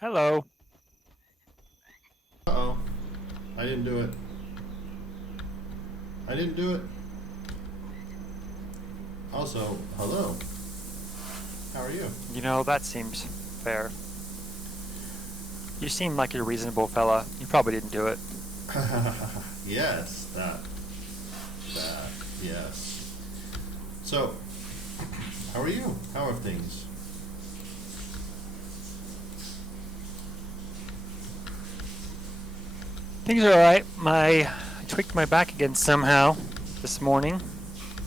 Hello. Uh-oh. I didn't do it. I didn't do it. Also, hello. How are you? That seems fair. You seem like a reasonable fella. You probably didn't do it. Yes, that, yes. So, how are you? How are things? Things are alright. I tweaked my back again somehow this morning,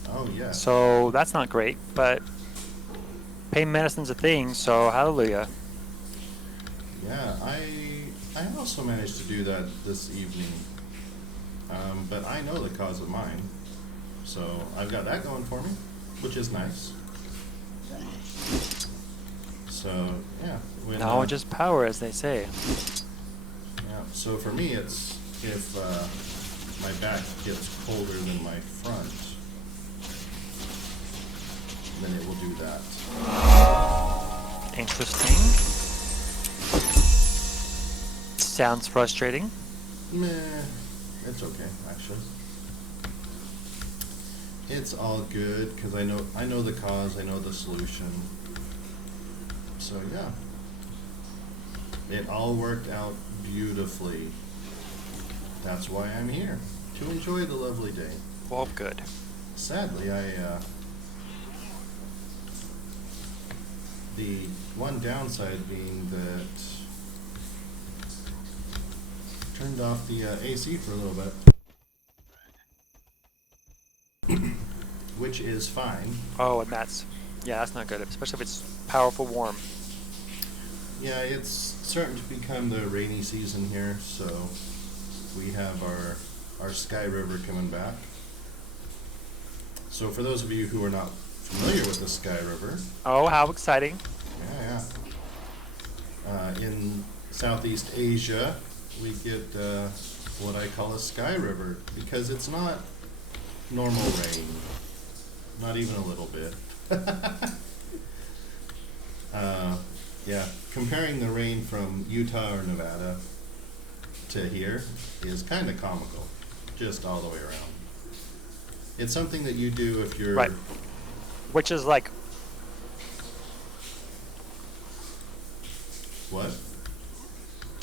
Oh, yes. so that's not great, but pain medicine's a thing, so hallelujah. Yeah, I also managed to do that this evening, but I know the cause of mine, so I've got that going for me, which is nice. So yeah, when Knowledge is power, as they say. yeah, so for me, it's if my back gets colder than my front, then it will do that. Interesting. Sounds frustrating. Meh, it's okay actually. It's all good because I know the cause, I know the solution. So yeah, it all worked out beautifully. That's why I'm here to enjoy the lovely day. Well, good. Sadly, the one downside being that turned off the AC for a little bit, which is fine. Oh, and that's not good, especially if it's powerful warm. Yeah, it's starting to become the rainy season here, so we have our Sky River coming back. So for those of you who are not familiar with the Sky River, Oh, how exciting. yeah, in Southeast Asia, we get what I call a Sky River because it's not normal rain, not even a little bit. uh, yeah, comparing the rain from Utah or Nevada to here is kind of comical, just all the way around. It's something that you do if Right. you're Which is like what?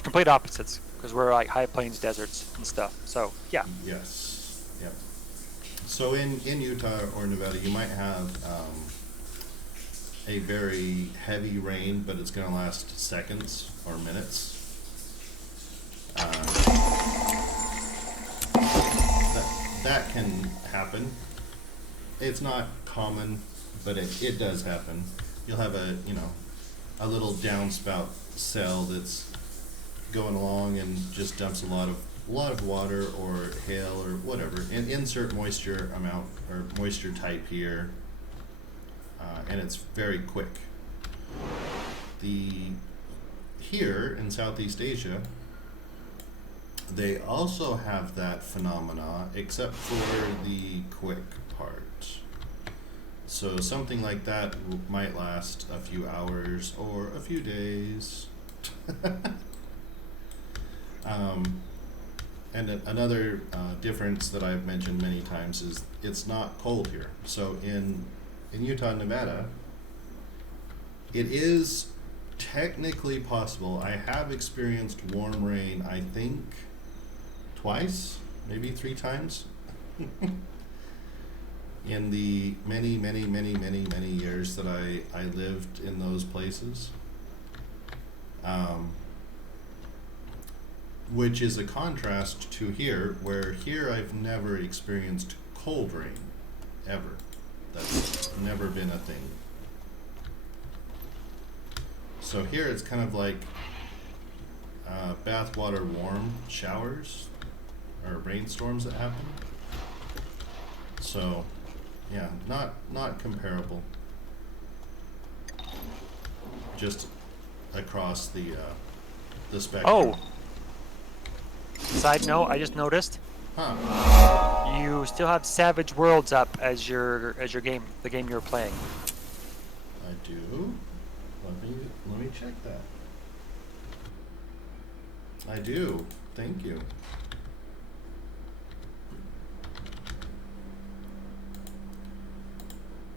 complete opposites, because we're like high plains deserts and stuff. So, yeah. Yes. Yep. So in Utah or Nevada, you might have a very heavy rain, but it's going to last seconds or minutes. That can happen. It's not common, but it does happen. You'll have a little downspout cell that's going along and just dumps a lot of water or hail or whatever, and insert moisture amount or moisture type here, and it's very quick. The Here in Southeast Asia, they also have that phenomena, except for the quick part. So something like that might last a few hours or a few days. um, and another difference that I've mentioned many times is it's not cold here. So in Utah, Nevada, it is technically possible. I have experienced warm rain, I think, twice, maybe three times in the many, many, many, many, many years that I lived in those places. Um, which is a contrast to here, where here I've never experienced cold rain, ever. That's never been a thing. So here it's kind of like bathwater warm showers or rainstorms that happen. So, yeah, not comparable. Just across the spectrum. Oh, side note, I just noticed Huh. you still have Savage Worlds up as your game, the game you're playing. I do. Let me check that. I do. Thank you.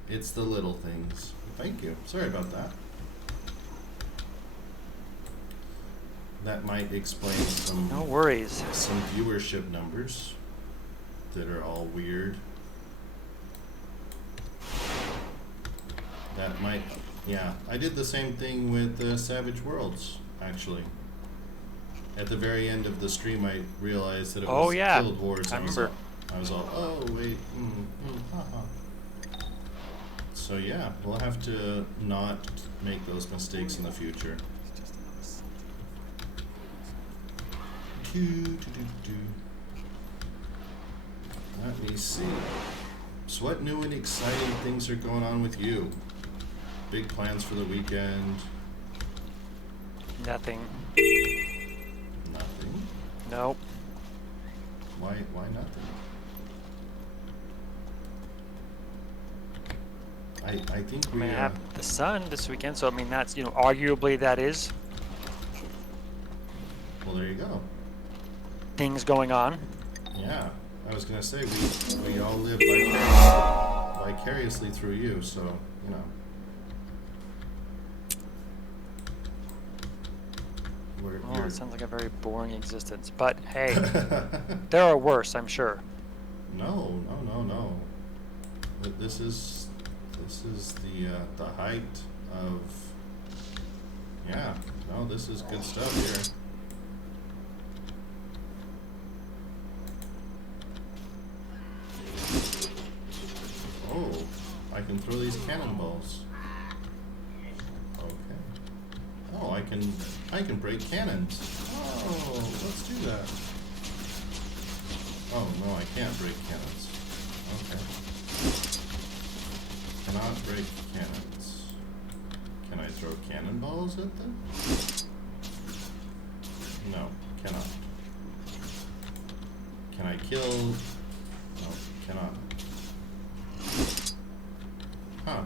It's the little things. Thank you. Sorry about that. That might explain No worries. some viewership numbers that are all weird. That might, yeah. I did the same thing with Savage Worlds, actually. At the very end of the stream, I realized that it was yeah. Guild Wars. I remember. I was all, oh wait, haha. So yeah, we'll have to not make those mistakes in the future. Let me see. So what new and exciting things are going on with you? Big plans for the weekend? Nothing. Nothing? Nope. Why nothing? I think I we mean, I have the sun this weekend, so I mean, that's, you know, arguably that is well, there you go. things going on. Yeah, I was gonna say we all live vicariously through you, so you know. Oh, it sounds like a very boring existence. But hey, there are worse, I'm sure. No. But this is the height of. Yeah, no, this is good stuff here. Oh, I can throw these cannonballs. Okay. Oh, I can break cannons. Oh, let's do that. Oh no, I can't break cannons. Okay. Cannot break cannons. Can I throw cannonballs at them? No, cannot. Can I kill? No, cannot. Huh.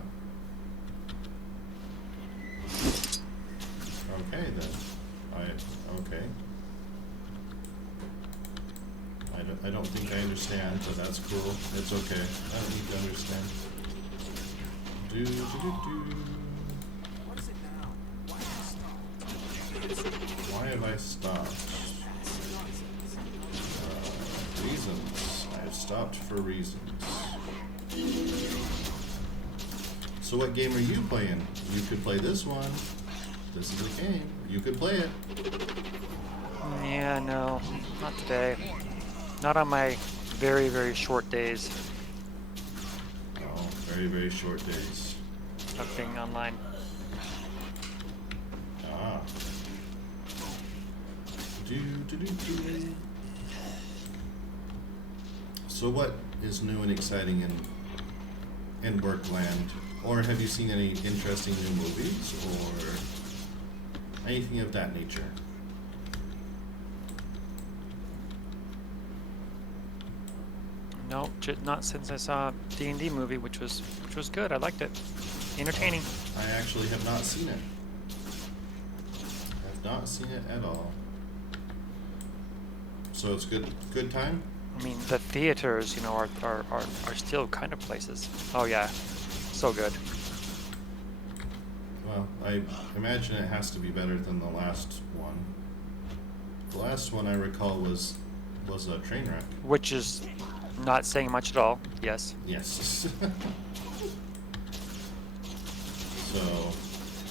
Okay then. Okay. I don't think I understand, but that's cool. It's okay. I don't need to understand. Do. What is it now? Why have you stopped? Why have I stopped? Reasons. I have stopped for reasons. So what game are you playing? You could play this one. This is a game. You could play it. Yeah, no, not today. Not on my very, very short days Oh, very, very short days. of being online. Ah. Do. So what is new and exciting in Workland? Or have you seen any interesting new movies or anything of that nature? No, not since I saw D&D movie, which was good. I liked it. Entertaining. I actually have not seen it. I have not seen it at all. So it's good time? I mean, the theaters, you know, are still kind of places. Oh yeah, so good. Well, I imagine it has to be better than the last one. The last one I recall was a train wreck. Which is not saying much at all. Yes. Yes. So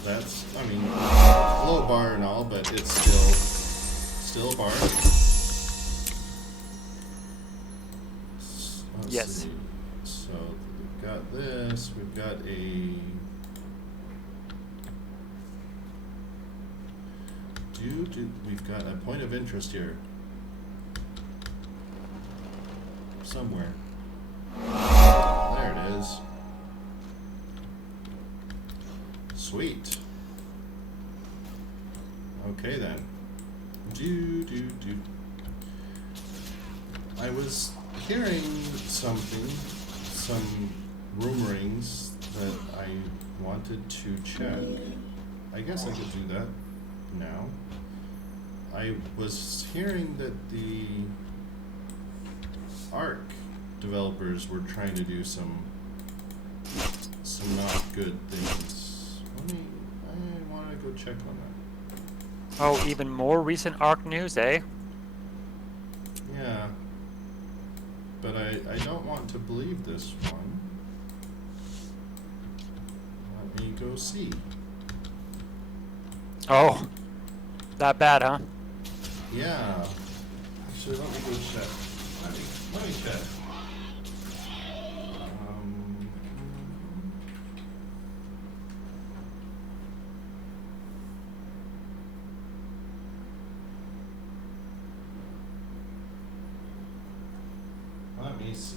that's, I mean, low bar and all, but it's still a bar. Let's Yes. see. So we've got this. We've got a. We've got a point of interest here. Somewhere. There it is. Sweet. Okay then. I was hearing something, some rumorings that I wanted to check. I guess I could do that now. I was hearing that the Arc developers were trying to do some not good things. I want to go check on that. Oh, even more recent Arc news, eh? Yeah. But I don't want to believe this one. Let me go see. Oh, that bad, huh? Yeah. Actually, let me go check. Let me check. Um, Let me see.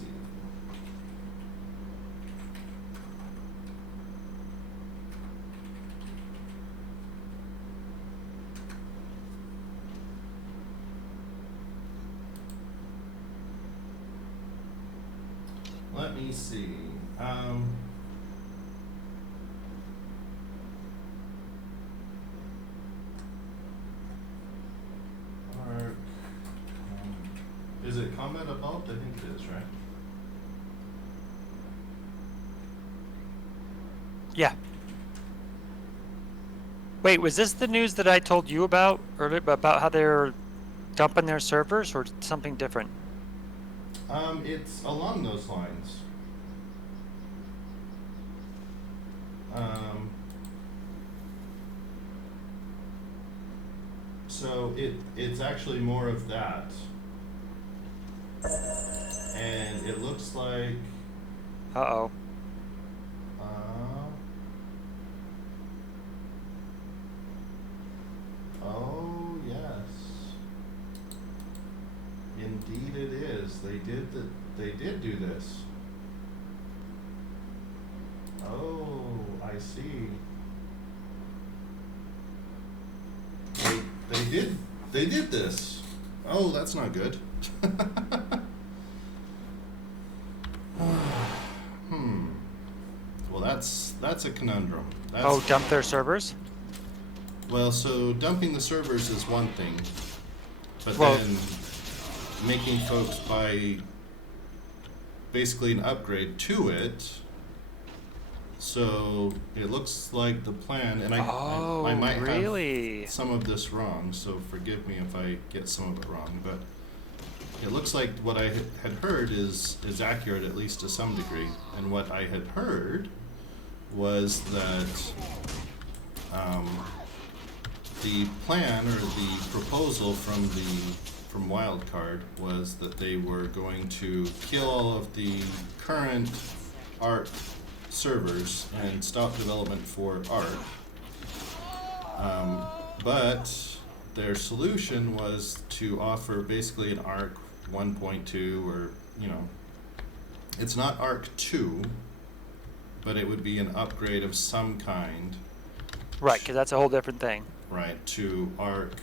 Let me see. Arc. Is it Combat Evolved? I think it is, right? Yeah. Wait, was this the news that I told you about earlier about how they're dumping their servers, or something different? It's along those lines. So it's actually more of that. And it looks like Uh-oh. uh oh yes. Indeed it is. They did do this. Oh, I see. They did this. Oh, that's not good. Well, that's a conundrum. Oh, dump their servers? Well, so dumping the servers is one thing, but Well- then making folks buy basically an upgrade to it. So it looks like the plan, and I might really? have some of this wrong, so forgive me if I get some of it wrong, but it looks like what I had heard is accurate, at least to some degree. And what I had heard was that the plan or the proposal from Wildcard was that they were going to kill all of the current Arc servers and stop development for Arc. But their solution was to offer basically an Arc 1.2, or, it's not Arc 2, but it would be an upgrade of some kind, Right, because that's a whole different thing. right, to Arc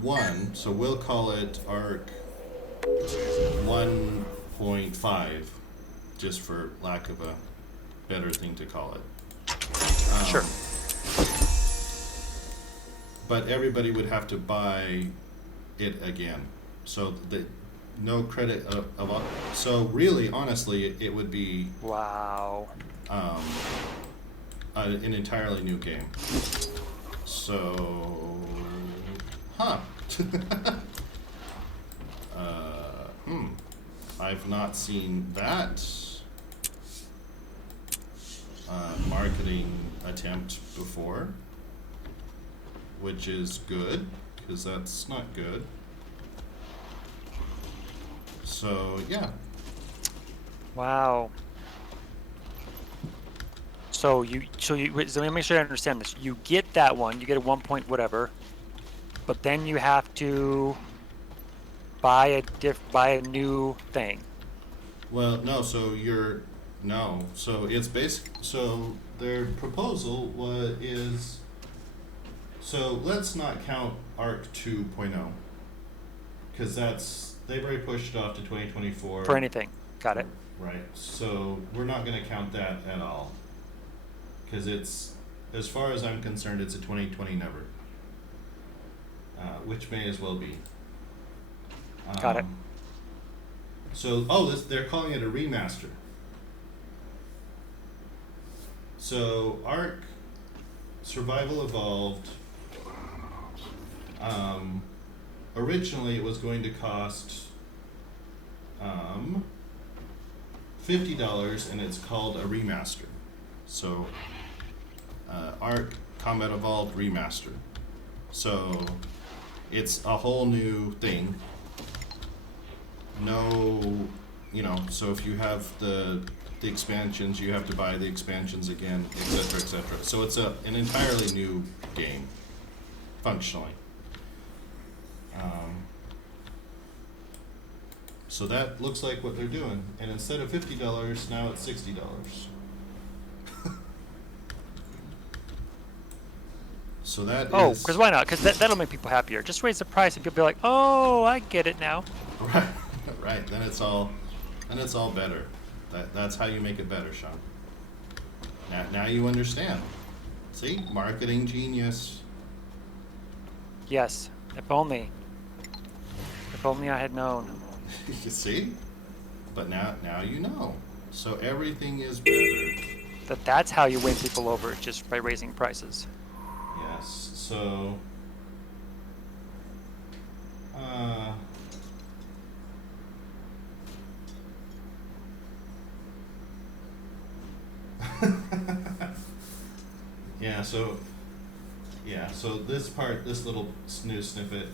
1. So we'll call it Arc 1.5, just for lack of a better thing to call it. Sure. But everybody would have to buy it again. So no credit of so really, honestly, it would be Wow. an entirely new game. So, I've not seen that marketing attempt before, which is good, because that's not good. So, yeah. Wow. So wait, so let me make sure I understand this. You get that one, you get a 1 point whatever, but then you have to buy a new thing. Well, no, so it's basic, so their proposal is, so let's not count Arc 2.0, because they've already pushed it off to 2024. For anything. Got it. Right, so we're not gonna count that at all, because it's, as far as I'm concerned, it's a 2020 never. which may as well be. Got it. So, they're calling it a remaster. So, Ark Survival Evolved. Originally, it was going to cost $50, and it's called a remaster. So, Ark Combat Evolved Remaster. So, it's a whole new thing. No, so if you have the expansions, you have to buy the expansions again, etc., etc. So it's an entirely new game, functionally. So that looks like what they're doing, and instead of $50, now it's $60. So that Oh, is because why not? Because that'll make people happier. Just raise the price and people be like, oh, I get it now. right, right. Then it's all better. That's how you make it better, Sean. Now you understand. See, marketing genius. Yes, if only. If only I had known. You see? But now you know. So everything is better. That's how you win people over, just by raising prices. Yes. So. So this little news snippet,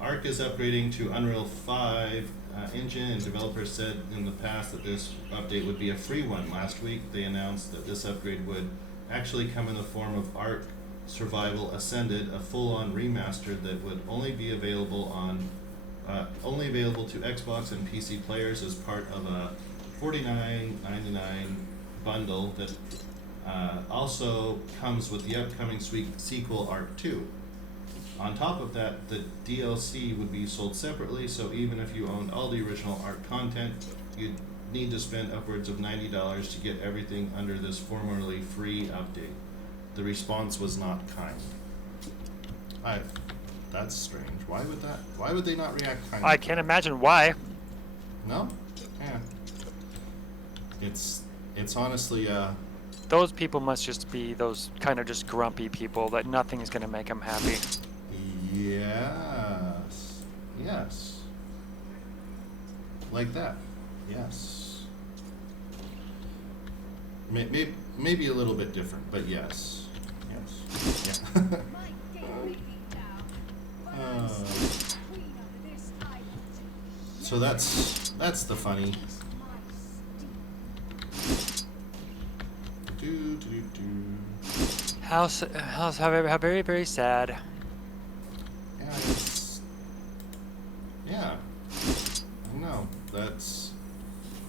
Ark is upgrading to Unreal 5 engine, and developers said in the past that this update would be a free one. Last week, they announced that this upgrade would actually come in the form of Ark Survival Ascended, a full-on remaster that would only be available to Xbox and PC players as part of a $49.99 bundle that also comes with the upcoming sequel Ark 2. On top of that, the DLC would be sold separately, so even if you owned all the original Ark content, you'd need to spend upwards of $90 to get everything under this formerly free update. The response was not kind. That's strange. Why would they not react kindly? I can't imagine why. No? Yeah. It's honestly Those people must just be those kind of just grumpy people that nothing is going to make them happy. Yes. Yes. Like that. Yes. Maybe a little bit different, but yes. Yes. Yeah. So that's the funny. How very, very sad. Yeah, I know.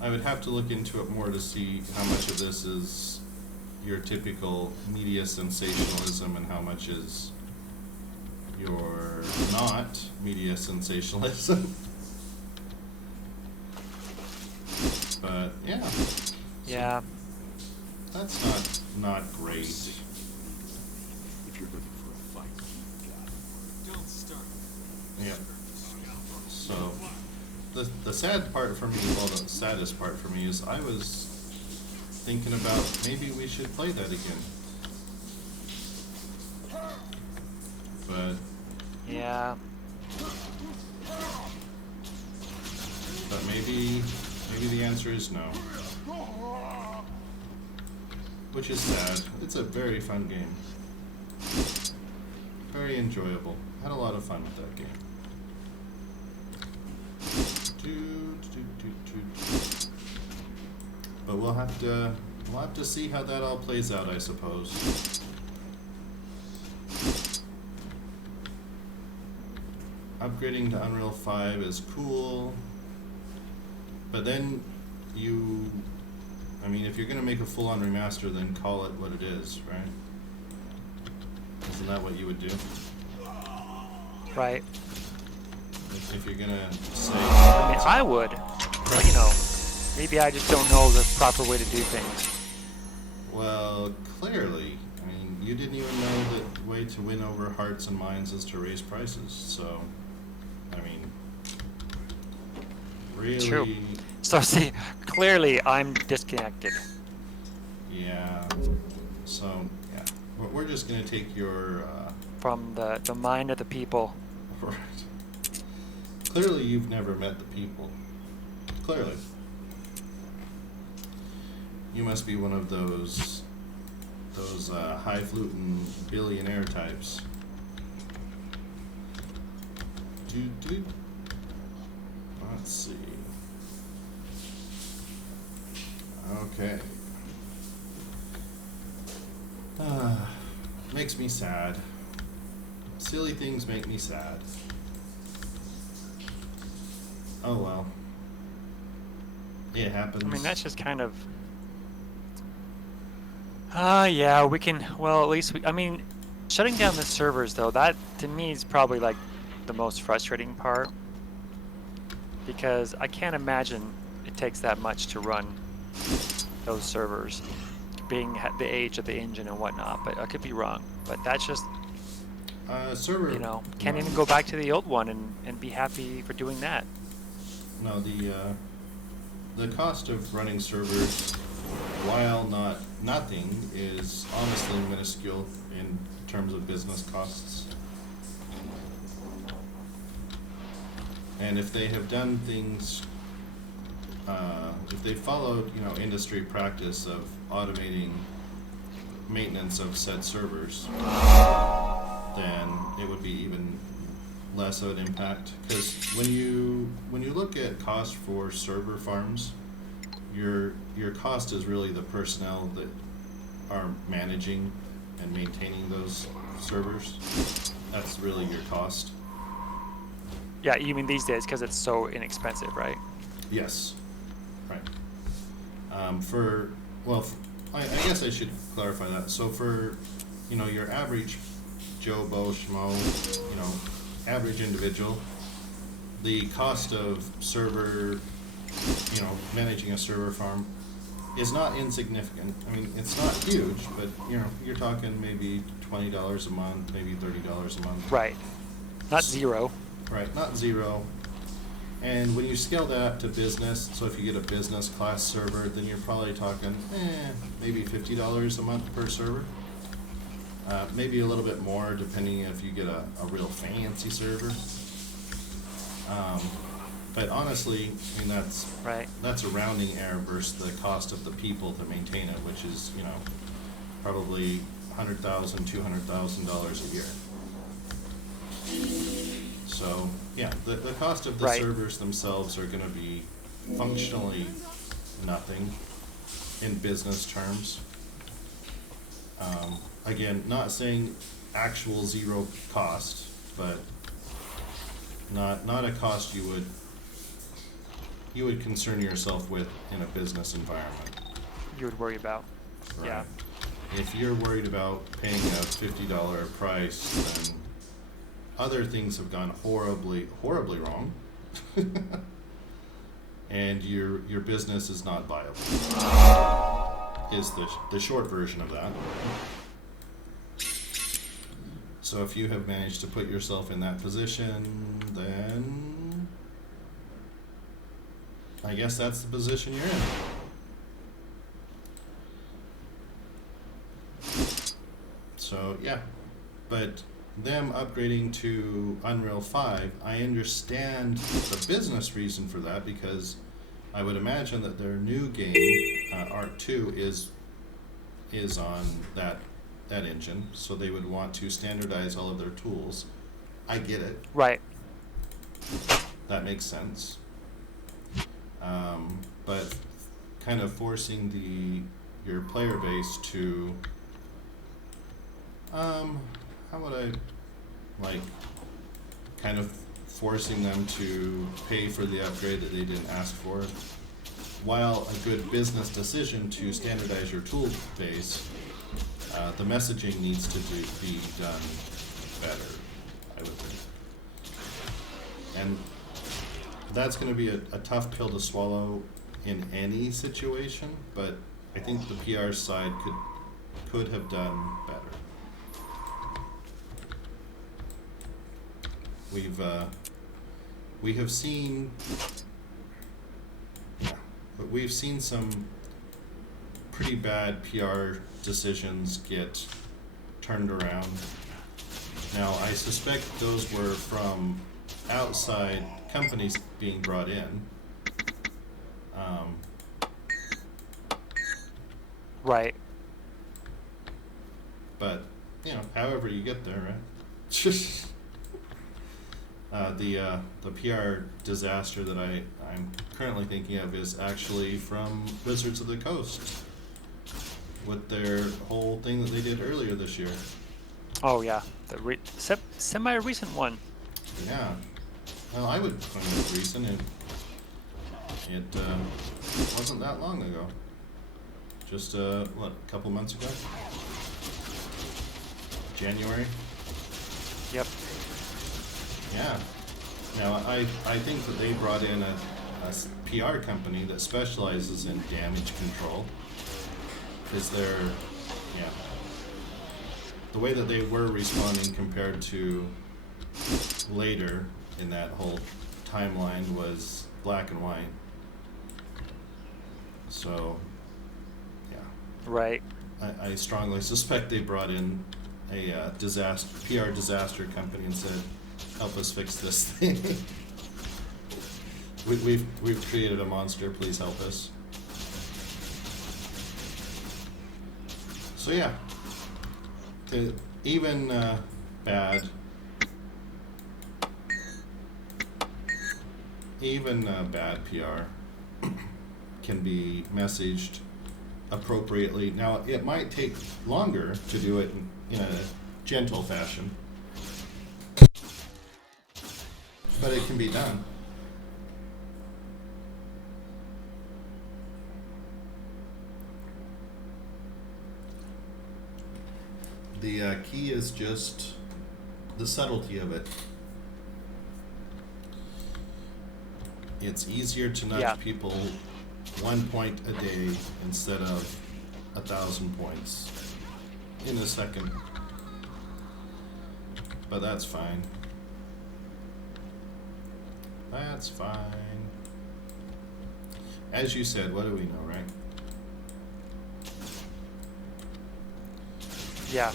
I would have to look into it more to see how much of this is your typical media sensationalism and how much is your not media sensationalism. But yeah. Yeah. That's not great. If you're looking for a fight, you got it. Don't start. Yeah. So the sad part for me, well, the saddest part for me is I was thinking about maybe we should play that again. But Yeah. maybe the answer is no. Which is sad. It's a very fun game. Very enjoyable. Had a lot of fun with that game. But we'll have to see how that all plays out, I suppose. Upgrading to Unreal 5 is cool, but then if you're gonna make a full-on remaster, then call it what it is, right? Isn't that what you would do? Right. If you're gonna say, I mean, I would. But, maybe I just don't know the proper way to do things. well, clearly, you didn't even know that the way to win over hearts and minds is to raise prices. So, I mean, really, True. So see, clearly I'm disconnected. yeah. So, yeah, we're just gonna take your From the mind of the people. right. Clearly, you've never met the people. Clearly, you must be one of those highfalutin billionaire types. Do. Let's see. Okay. Makes me sad. Silly things make me sad. Oh well. It happens. I mean, that's just kind of. Yeah, we can. Well, at least I mean, shutting down the servers though, that to me is probably like the most frustrating part, because I can't imagine it takes that much to run those servers, being the age of the engine and whatnot. But I could be wrong. But that's just, server. Can't no, even go back to the old one and be happy for doing that. No, the cost of running servers, while not nothing, is honestly minuscule in terms of business costs. And if they have done things, if they followed, industry practice of automating maintenance of said servers, then it would be even less of an impact. Because when you look at cost for server farms, your cost is really the personnel that are managing and maintaining those servers. That's really your cost. Yeah, you mean these days because it's so inexpensive, right? Yes, right. I guess I should clarify that. So for, your average Joe, Bo, Schmo, average individual, the cost of server, managing a server farm is not insignificant. I mean, it's not huge, but, you're talking maybe $20 a month, maybe $30 a month. Right. Not zero. Right, not zero. And when you scale that to business, so if you get a business class server, then you're probably talking, maybe $50 a month per server. Maybe a little bit more depending if you get a real fancy server. But honestly, I mean, Right. that's a rounding error versus the cost of the people to maintain it, which is, probably $100,000, $200,000 a year. So, yeah, the cost of the Right. servers themselves are going to be functionally nothing in business terms. Again, not saying actual zero cost, but not a cost you would concern yourself with in a business environment. You would worry about. Right? Yeah. If you're worried about paying a $50 price, then other things have gone horribly, horribly wrong, and your business is not viable. Is the short version of that. So if you have managed to put yourself in that position, then I guess that's the position you're in. So yeah, but them upgrading to Unreal 5, I understand the business reason for that, because I would imagine that their new game, Art 2, is on that engine, so they would want to standardize all of their tools. I get it. Right. That makes sense. But kind of forcing your player base to, how would I, kind of forcing them to pay for the upgrade that they didn't ask for, while a good business decision to standardize your tool base, the messaging needs to be done better, I would think. And that's going to be a tough pill to swallow in any situation, but I think the PR side could have done better. we have seen, yeah, but we've seen some pretty bad PR decisions get turned around. Now, I suspect those were from outside companies being brought in. Right. But, you know, however you get there, right? The PR disaster that I'm currently thinking of is actually from Wizards of the Coast with their whole thing that they did earlier this year. Oh yeah, the semi-recent one. Yeah. Well, I would claim it recent. It wasn't that long ago. Just, what, a couple months ago? January? Yep. Yeah. Now, I think that they brought in a PR company that specializes in damage control. Because they're, yeah. The way that they were responding compared to later in that whole timeline was black and white. So, yeah. Right. I strongly suspect they brought in a PR disaster company and said, "Help us fix this thing. we've created a monster. Please help us." So yeah, even bad PR can be messaged appropriately. Now, it might take longer to do it in a gentle fashion, but it can be done. The key is just the subtlety of it. It's easier to nudge Yeah. people 1 point a day instead of 1,000 points in a second. But that's fine. That's fine. As you said, what do we know, right? Yeah.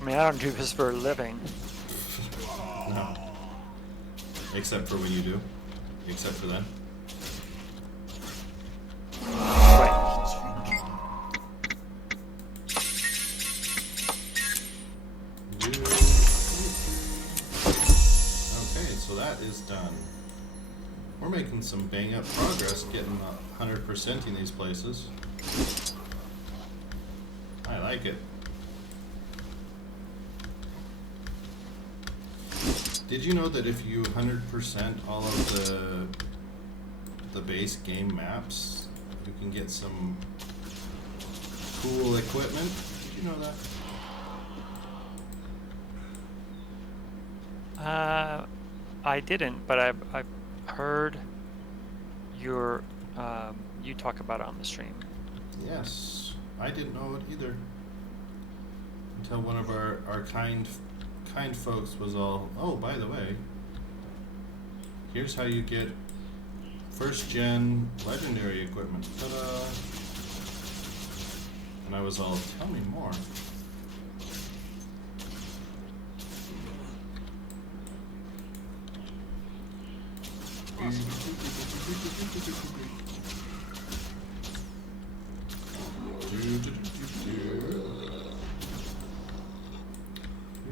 I mean, I don't do this for a living. No. Except for when you do. Except for then. Right. Okay, so that is done. We're making some bang up progress getting 100%ing these places. I like it. Did you know that if you 100% all of the base game maps, you can get some cool equipment? Did you know that? I didn't, but I've heard you talk about it on the stream. Yes, I didn't know it either until one of our kind folks was all, "Oh, by the way, here's how you get first gen legendary equipment." Ta-da! And I was all, "Tell me more."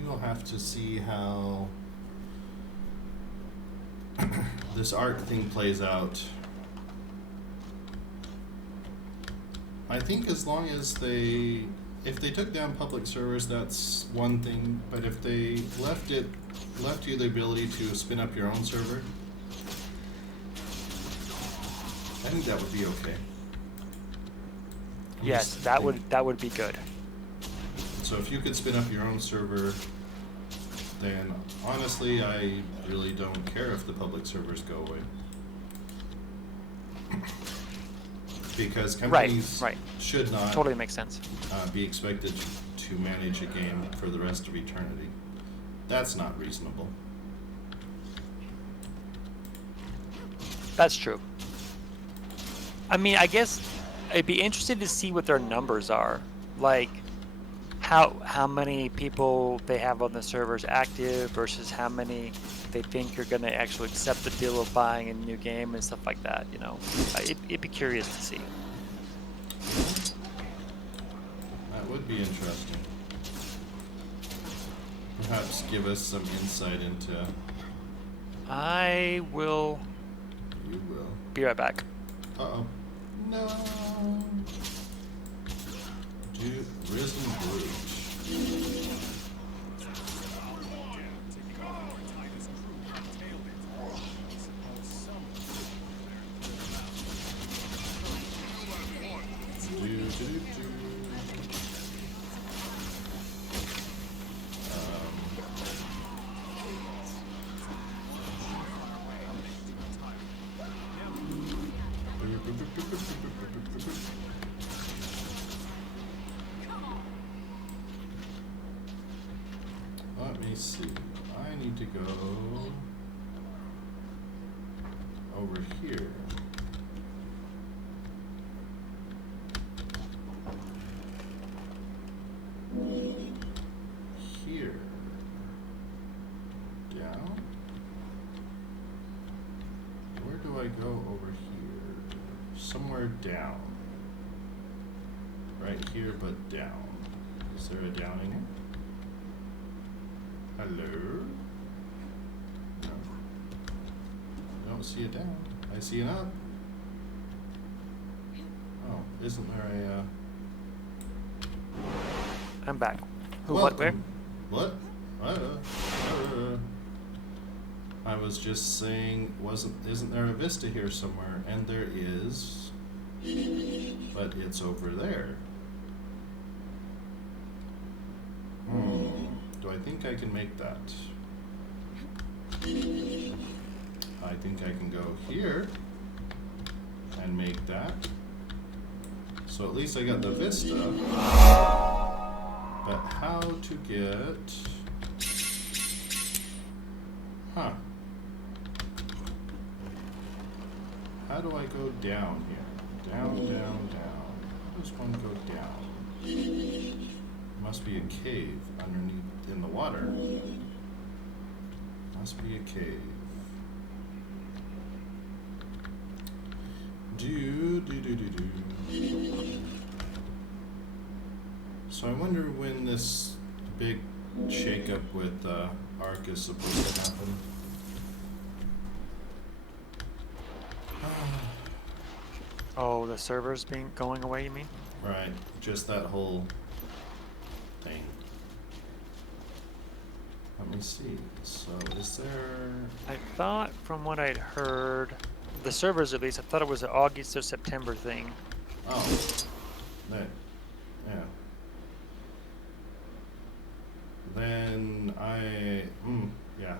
We'll have to see how this art thing plays out. I think as long as if they took down public servers, that's one thing, but if they left you the ability to spin up your own server, I think that would be okay. Yes, that would be good. So if you could spin up your own server, then honestly, I really don't care if the public servers go away. Because companies Right. should not Totally makes sense. be expected to manage a game for the rest of eternity. That's not reasonable. That's true. I mean, I guess I'd be interested to see what their numbers are. Like how many people they have on the servers active versus how many they think are going to actually accept the deal of buying a new game and stuff like that, you know. It'd be curious to see. That would be interesting. Perhaps give us some insight into. I will You will. be right back. Uh-oh. No. Dude, Risen Brute. Let me see. I need to go over here. Here. Down. Where do I go over here? Somewhere down. Right here, but down. Is there a down in here? Hello? No. I don't see a down. I see an up. Oh, isn't there a, I'm back. Who, what, where? What? I was just saying, isn't there a vista here somewhere? And there is, but it's over there. Do I think I can make that? I think I can go here and make that. So at least I got the vista. But how to get... Huh. How do I go down here? Down, down, down. How does one go down? Must be a cave underneath in the water. Must be a cave. Do. So I wonder when this big shakeup with Ark is supposed to happen. Oh, the servers going away, you mean? Right, just that whole thing. Let me see. So is there... I thought from what I'd heard, the servers at least, I thought it was an August or September thing. Oh, that, yeah. Then yeah.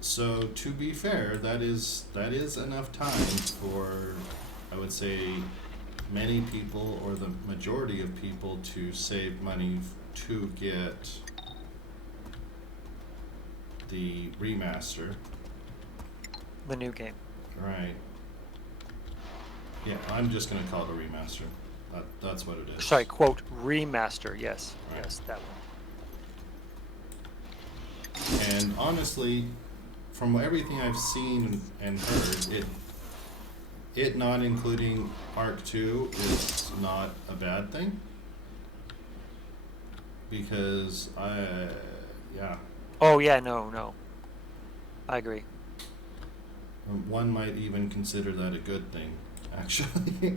So to be fair, that is enough time for, I would say, many people or the majority of people to save money to get the remaster. The new game. Right. Yeah, I'm just gonna call it a remaster. That's what it is. Sorry, quote, remaster, yes. Right. Yes, that one. And honestly, from everything I've seen and heard, it not including Arc 2 is not a bad thing. Because yeah. Oh, yeah, no. I agree. One might even consider that a good thing, actually.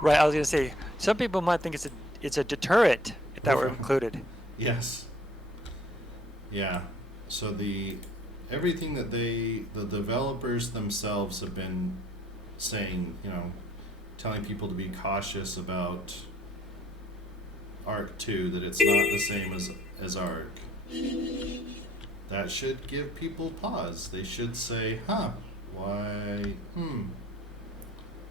Right, I was gonna say, some people might think it's a deterrent if that were included. Yes. Yeah. So everything that the developers themselves have been saying, telling people to be cautious about Arc 2, that it's not the same as Arc. That should give people pause. They should say, why,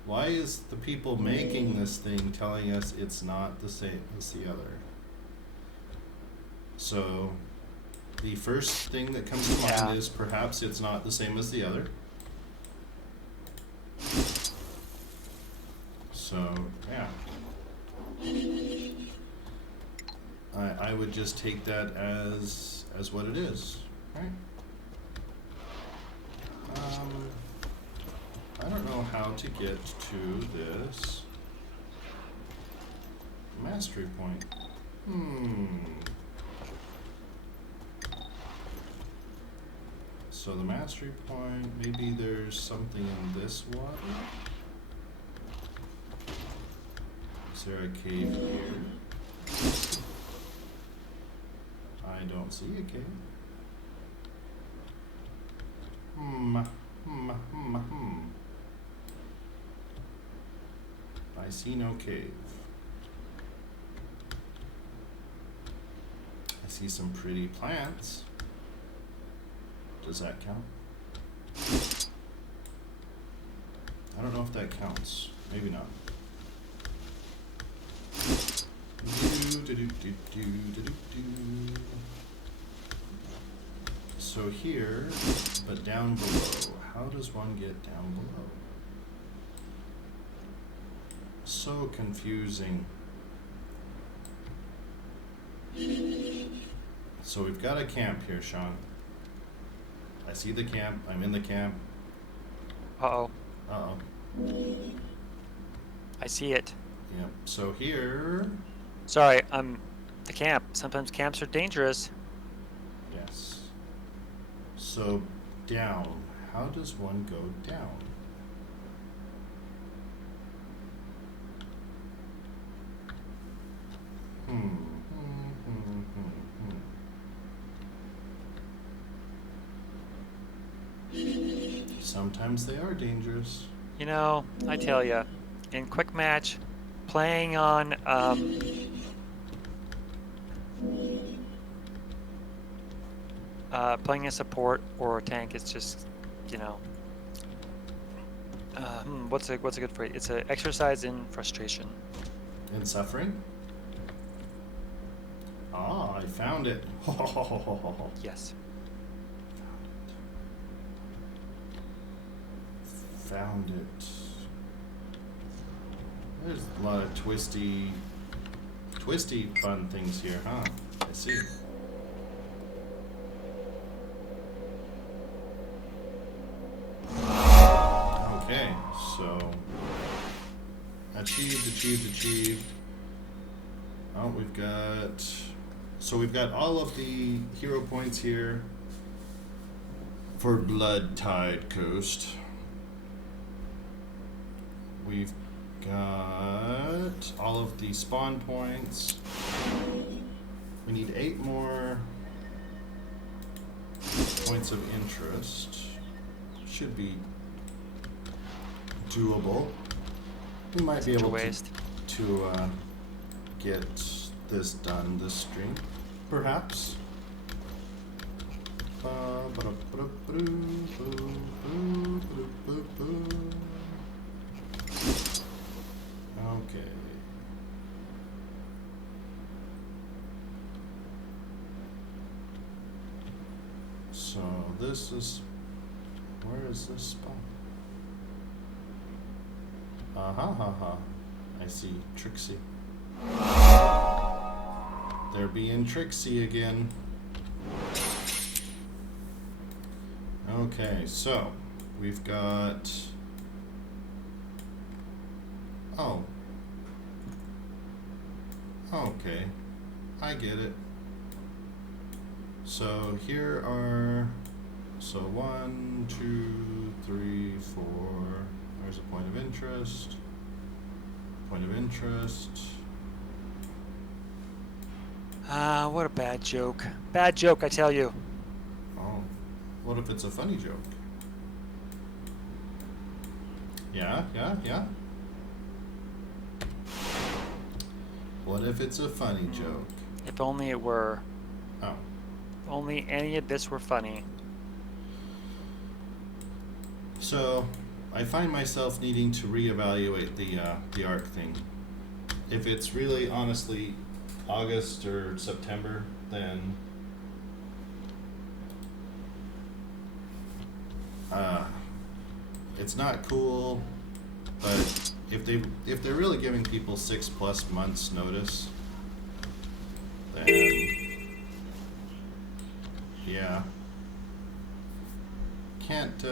Why is the people making this thing telling us it's not the same as the other? So, the first thing that comes to Yeah. mind is perhaps it's not the same as the other. So, yeah. I would just take that as what it is, right? I don't know how to get to this mastery point. So the mastery point, maybe there's something in this water? Is there a cave here? I don't see a cave. I see no cave. I see some pretty plants. Does that count? I don't know if that counts. Maybe not. So here, but down below. How does one get down below? So confusing. So we've got a camp here, Sean. I see the camp. I'm in the camp. Uh-oh. Uh-oh. I see it. Yep. So here... Sorry, the camp. Sometimes camps are dangerous. Yes. So down. How does one go down? Sometimes they are dangerous. You know, I tell you, in quick match, playing on playing a support or a tank is just, you know, what's a good phrase? It's an exercise in frustration. In suffering? Ah, I found it. Yes. Found it. There's a lot of twisty fun things here, huh? I see. Okay, so achieved. Oh, we've got all of the hero points here for Blood Tide Coast. We've got all of the spawn points. We need 8 more points of interest. Should be doable. We might be able to get this done this stream, perhaps. Okay. So this is, where is this spot? I see Trixie. They're being Trixie again. Okay, so we've got, oh, okay, I get it. So here are, so 1, 2, 3, 4, there's a point of interest, What a bad joke. Bad joke, I tell you. Oh, what if it's a funny joke? Yeah. What if it's a funny joke? If only it were. Oh. If only any of this were funny. So, I find myself needing to reevaluate the arc thing. If it's really honestly August or September, then uh, it's not cool. But if they're really giving people 6+ months notice, then yeah, can't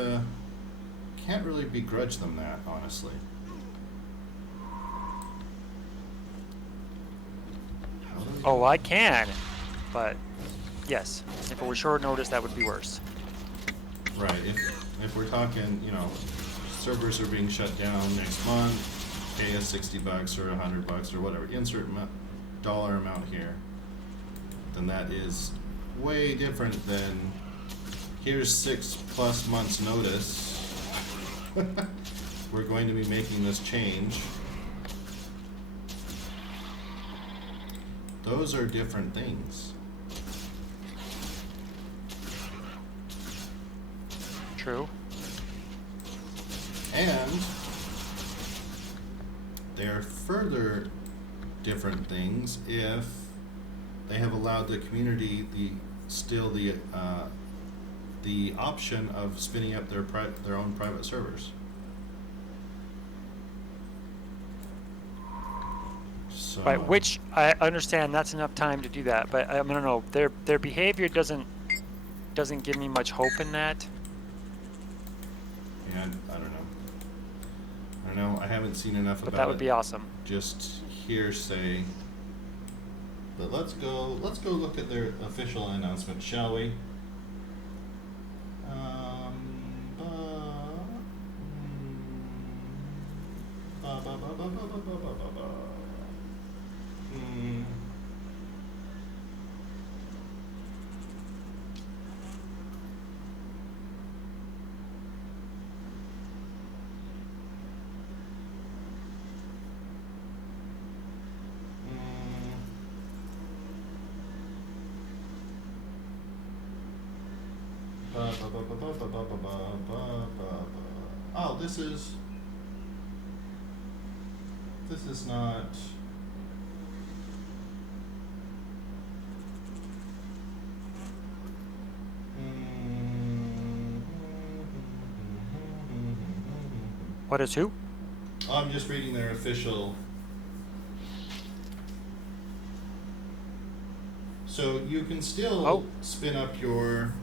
can't really begrudge them that, honestly. How do we Oh, do I that? can, but yes, if it were short notice, that would be worse. Right. If we're talking, servers are being shut down next month, pay us $60 or $100 or whatever, insert dollar amount here, then that is way different than here's 6+ months notice. We're going to be making this change. Those are different things. True. And they are further different things if they have allowed the community the option of spinning up their own private servers. So Right, which I understand that's enough time to do that, but I don't know, their behavior doesn't give me much hope in that. yeah, I don't know. I don't know. I haven't seen enough But that about would it. be awesome. Just hearsay. But let's go look at their official announcement, shall we? Ba, ba, ba, ba, ba, ba, ba, ba, ba, ba. Hmm. Hmm. Ba, ba, ba, ba, ba, ba, ba, ba, ba, ba, ba. Oh, this is not. What is who? Oh, I'm just reading their official. So you can still Oh, spin up your.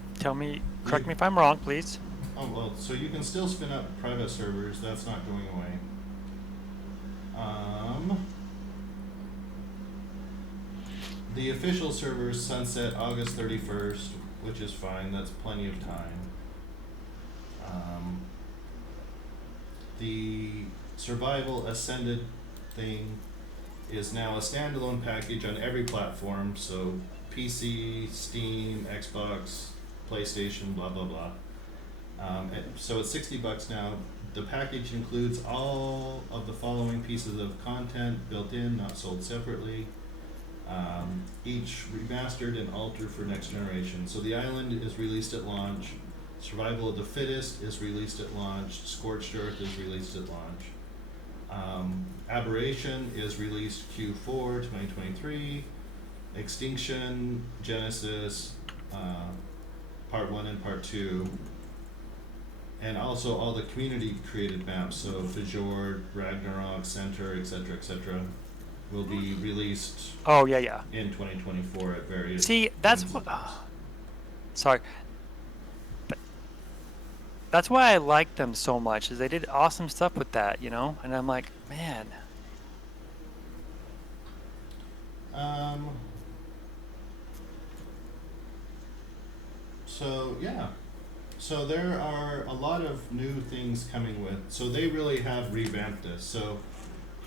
correct You, me if I'm wrong, please. oh well, so you can still spin up private servers. That's not going away. The official servers sunset August 31st, which is fine. That's plenty of time. The Survival Ascended thing is now a standalone package on every platform, so PC, Steam, Xbox, PlayStation, blah blah blah. So it's $60 now. The package includes all of the following pieces of content built in, not sold separately. Each remastered and altered for next generation. So the Island is released at launch. Survival of the Fittest is released at launch. Scorched Earth is released at launch. Aberration is released Q4 2023. Extinction, Genesis, Part 1 and Part 2. And also all the community created maps, so Fjord, Ragnarok, Center, etc., will be released Oh, yeah. in 2024 at various See, that's points what. of this. Sorry. That's why I like them so much, is they did awesome stuff with that, And I'm like, man. Um, so yeah, so there are a lot of new things coming with. So they really have revamped this. So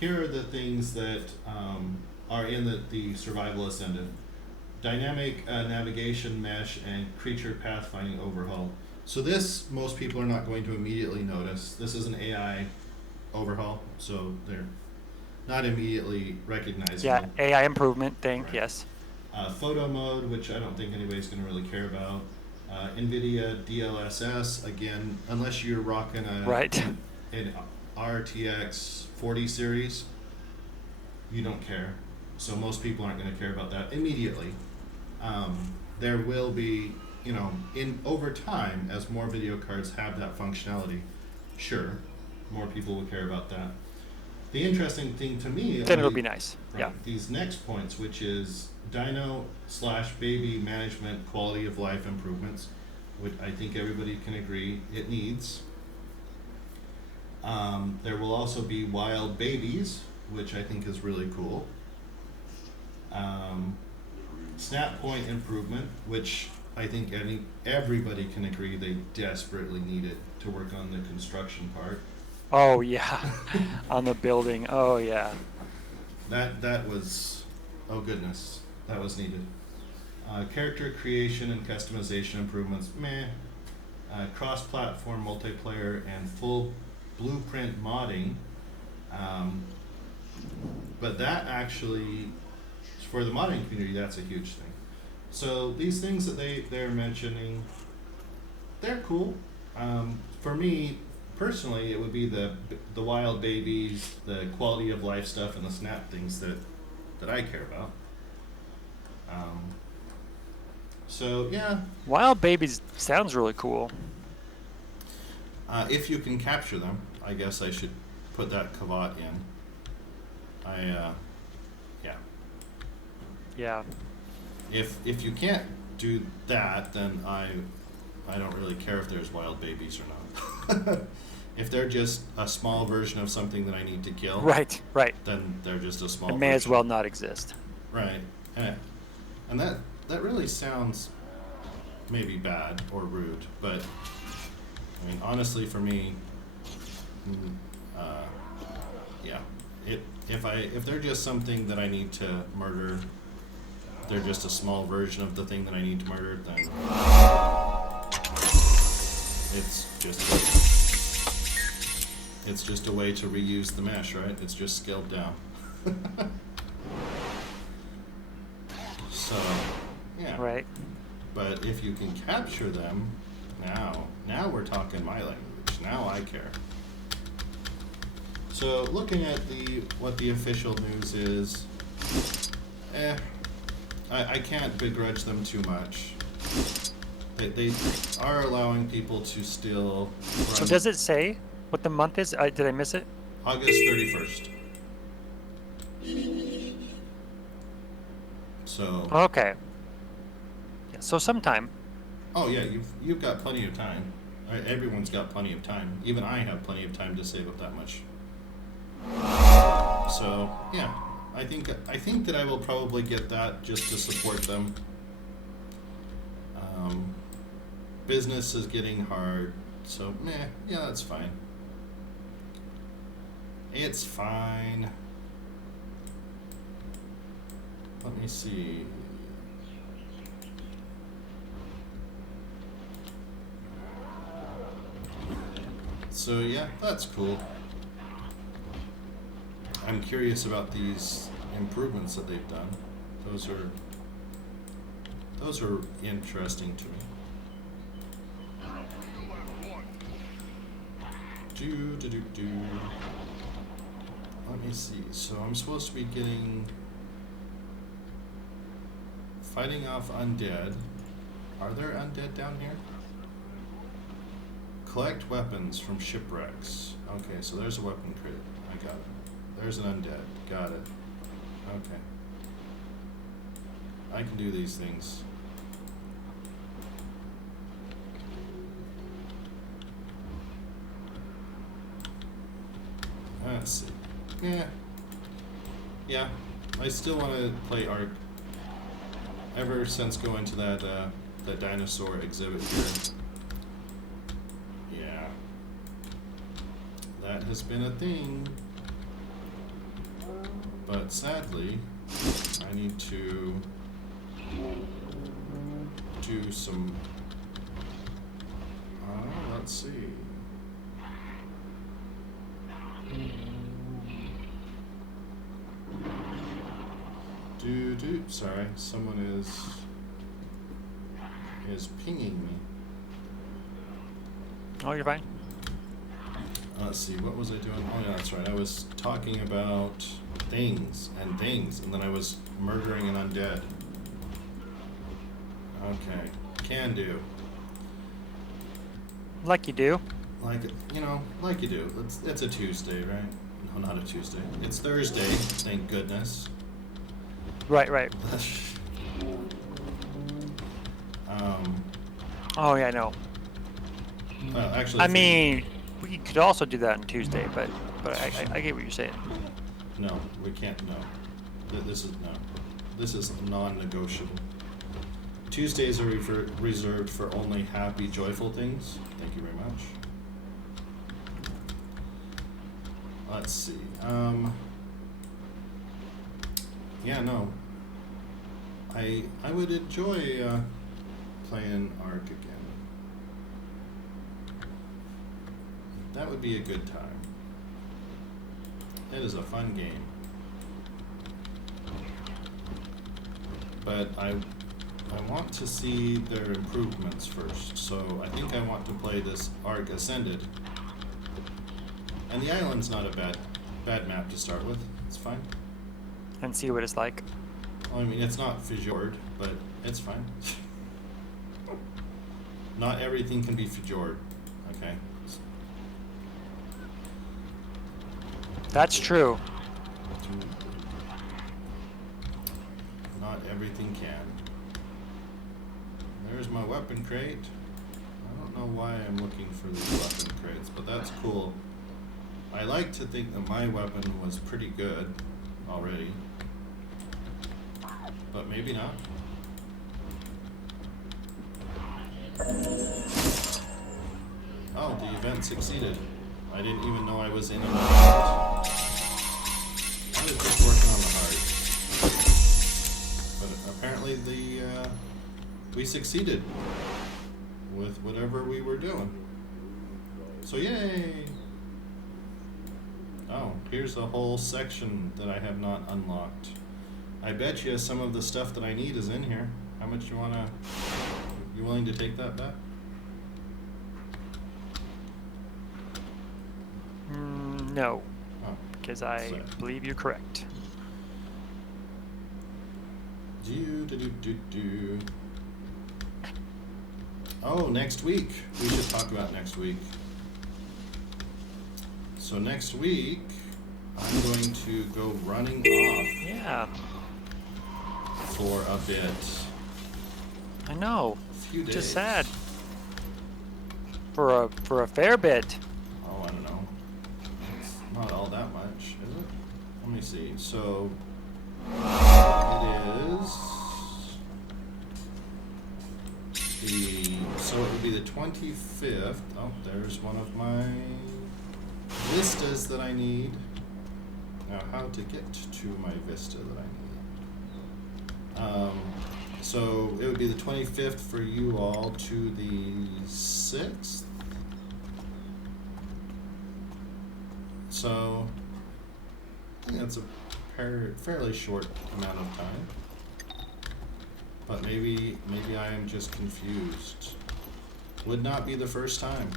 here are the things that are in the Survival Ascendant: dynamic navigation mesh and creature pathfinding overhaul. So this most people are not going to immediately notice. This is an AI overhaul, so they're not immediately recognizable. Yeah, AI improvement thing, Right. yes. Photo mode, which I don't think anybody's going to really care about. NVIDIA DLSS, again, unless you're rocking a Right. an RTX 40 series, you don't care. So most people aren't going to care about that immediately. There will be, in over time, as more video cards have that functionality, sure, more people will care about that. The interesting thing to me Then are it'll be nice. Yeah. these next points, which is Dino/baby management quality of life improvements, which I think everybody can agree it needs. There will also be wild babies, which I think is really cool. Snap point improvement, which I think everybody can agree they desperately need it to work on the construction part. Oh yeah. On the building. Oh yeah. That was, oh goodness, that was needed. Character creation and customization improvements, meh. Cross-platform multiplayer and full blueprint modding, but that actually, for the modding community, that's a huge thing. So these things that they're mentioning, they're cool. For me personally, it would be the wild babies, the quality of life stuff, and the snap things that I care about. So yeah, Wild babies sounds really cool. if you can capture them, I guess I should put that caveat in. Yeah. Yeah. If you can't do that, then I don't really care if there's wild babies or not. If they're just a small version of something that I need to kill, Right. Right. then they're just a small It version. may as well not exist. Right. And that really sounds maybe bad or rude, but I mean honestly for me, yeah. If they're just something that I need to murder, they're just a small version of the thing that I need to murder, then it's just a way to reuse the mesh, right? It's just scaled down. So, yeah. Right. But if you can capture them, now we're talking my language. Now I care. So looking at what the official news is, I can't begrudge them too much. They are allowing people to still run. So does it say what the month is? Did I miss it? August 31st. So. Okay. Yeah, so sometime. Oh yeah, you've got plenty of time. Everyone's got plenty of time. Even I have plenty of time to save up that much. So yeah, I think that I will probably get that just to support them. Business is getting hard, so yeah, that's fine. It's fine. Let me see. So yeah, that's cool. I'm curious about these improvements that they've done. Those are interesting to me. Do. Let me see. So I'm supposed to be fighting off undead. Are there undead down here? Collect weapons from shipwrecks. Okay, so there's a weapon crate. I got it. There's an undead. Got it. Okay. I can do these things. Let's see. Yeah. I still want to play Ark. Ever since going to that dinosaur exhibit here. Yeah. That has been a thing. But sadly, I need to do some. Let's see. Sorry, someone is pinging me. Oh, you're fine. Let's see, what was I doing? Oh yeah, that's right. I was talking about things, and then I was murdering an undead. Okay, can do. Like you do. Like, like you do. It's a Tuesday, right? No, not a Tuesday. It's Thursday, thank goodness. Right, right. um, Oh yeah, I know. actually, I mean, we could also do that on Tuesday, but I get what you're saying. no, we can't. No, this is no. This is non-negotiable. Tuesdays are reserved for only happy, joyful things. Thank you very much. Let's see. Yeah, no. I would enjoy playing Ark again. That would be a good time. It is a fun game. But I want to see their improvements first, so I think I want to play this Ark Ascended. And the island's not a bad map to start with. It's fine. And see what it's like. Well, I mean, it's not fjord, but it's fine. Not everything can be fjord, okay? That's true. Not everything can. There's my weapon crate. I don't know why I'm looking for these weapon crates, but that's cool. I like to think that my weapon was pretty good already. But maybe not. Oh, the event succeeded. I didn't even know I was in an event. I was just working on the heart. But apparently we succeeded with whatever we were doing. So yay! Oh, here's a whole section that I have not unlocked. I bet you some of the stuff that I need is in here. How much you willing to take that bet? No, Oh, because I so. believe you're correct. Do. Oh, next week. We should talk about next week. So next week, I'm going to go running off Yeah, for a bit. I know. A few days. Just sad. For a fair bit. Oh, I don't know. It's not all that much, is it? Let me see. So it is so it would be the 25th. Oh, there's one of my vistas that I need. Now, how to get to my vista that I need. So it would be the 25th for you all to the 6th. So I think that's a fairly short amount of time. But maybe I am just confused. Would not be the first time.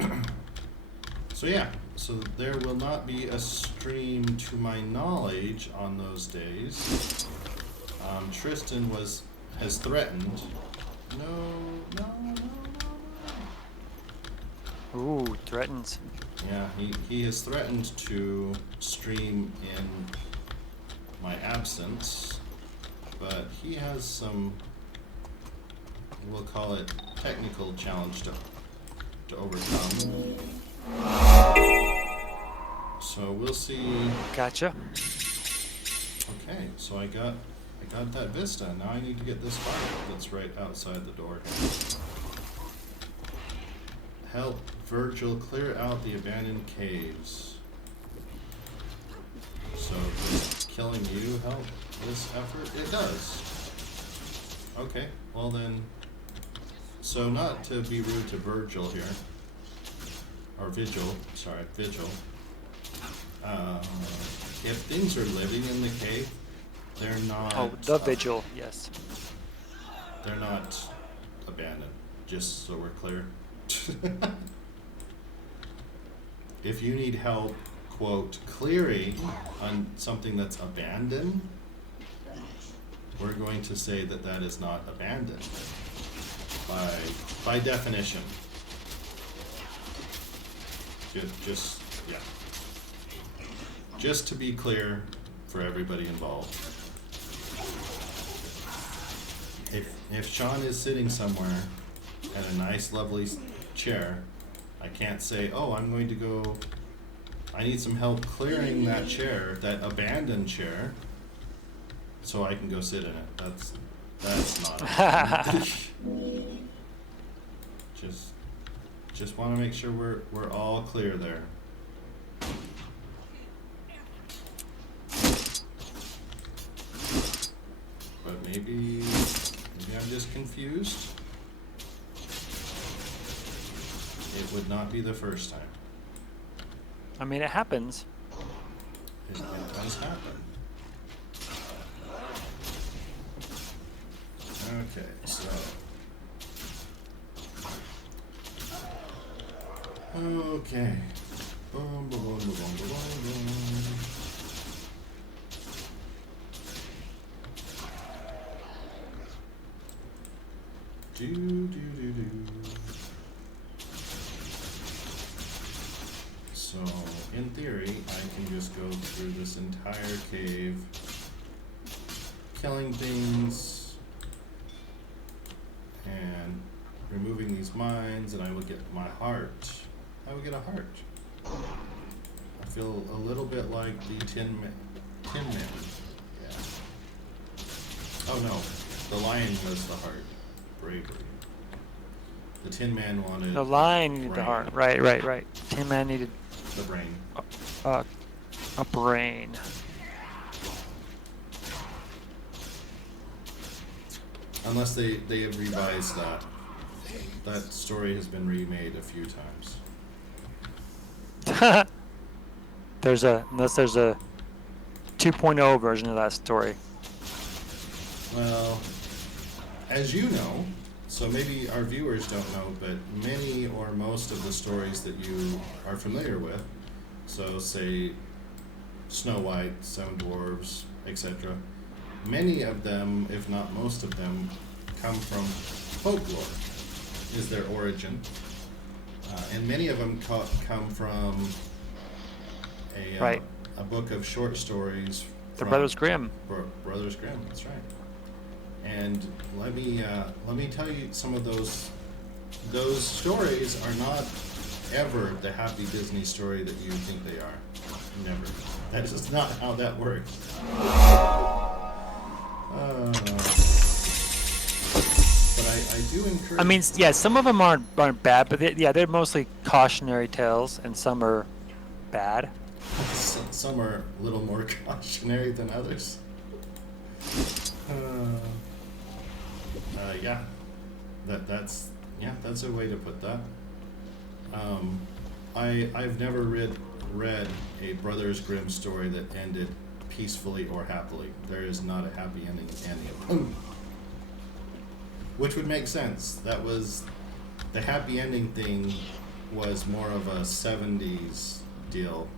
Okay. So yeah, so there will not be a stream to my knowledge on those days. Tristan has threatened. No. Ooh, threatens. Yeah, he has threatened to stream in my absence, but he has some, we'll call it, technical challenge to overcome. So we'll see. Gotcha. Okay, so I got that vista. Now I need to get this fire that's right outside the door here. Help Virgil clear out the abandoned caves. So does killing you help this effort? It does. Okay, well then, so not to be rude to Virgil here, or Vigil, sorry, Vigil. If things are living in the cave, They're not. Oh, the vigil. Yes. They're not abandoned. Just so we're clear. If you need help, quote, clearing on something that's abandoned, we're going to say that that is not abandoned by definition. Just yeah. Just to be clear for everybody involved. If Sean is sitting somewhere at a nice, lovely chair, I can't say, oh, I'm going to go. I need some help clearing that chair, that abandoned chair, so I can go sit in it. That's not. Just want to make sure we're all clear there. But maybe I'm just confused. It would not be the first time. I mean, it happens. It does happen. Okay, so. Okay. Boom, boom, boom, boom, boom, boom, boom. Do. So, in theory, I can just go through this entire cave, killing things, and removing these mines, and I will get my heart. I will get a heart. I feel a little bit like the Tin Man. Yeah. Oh no, the lion was the heart. Bravery. The Tin Man wanted The lion needed the brain. heart. Right. Tin Man needed The brain. a brain. Unless they have revised that. That story has been remade a few times. Unless there's a 2.0 version of that story. Well, as you know, so maybe our viewers don't know, but many or most of the stories that you are familiar with, so say Snow White, Seven Dwarves, etc., many of them, if not most of them, come from folklore, is their origin. And many of them come from a book of short stories. The Brothers Grimm. Brothers Grimm, that's right. And let me tell you, some of those stories are not ever the happy Disney story that you think they are. Never. That's just not how that works. But I do encourage. I mean, yeah, some of them aren't bad, but they're mostly cautionary tales, and some are bad. Some are a little more cautionary than others. Yeah, that's a way to put that. I've never read a Brothers Grimm story that ended peacefully or happily. There is not a happy ending in any of them. Which would make sense. That was the happy ending thing was more of a 70s deal.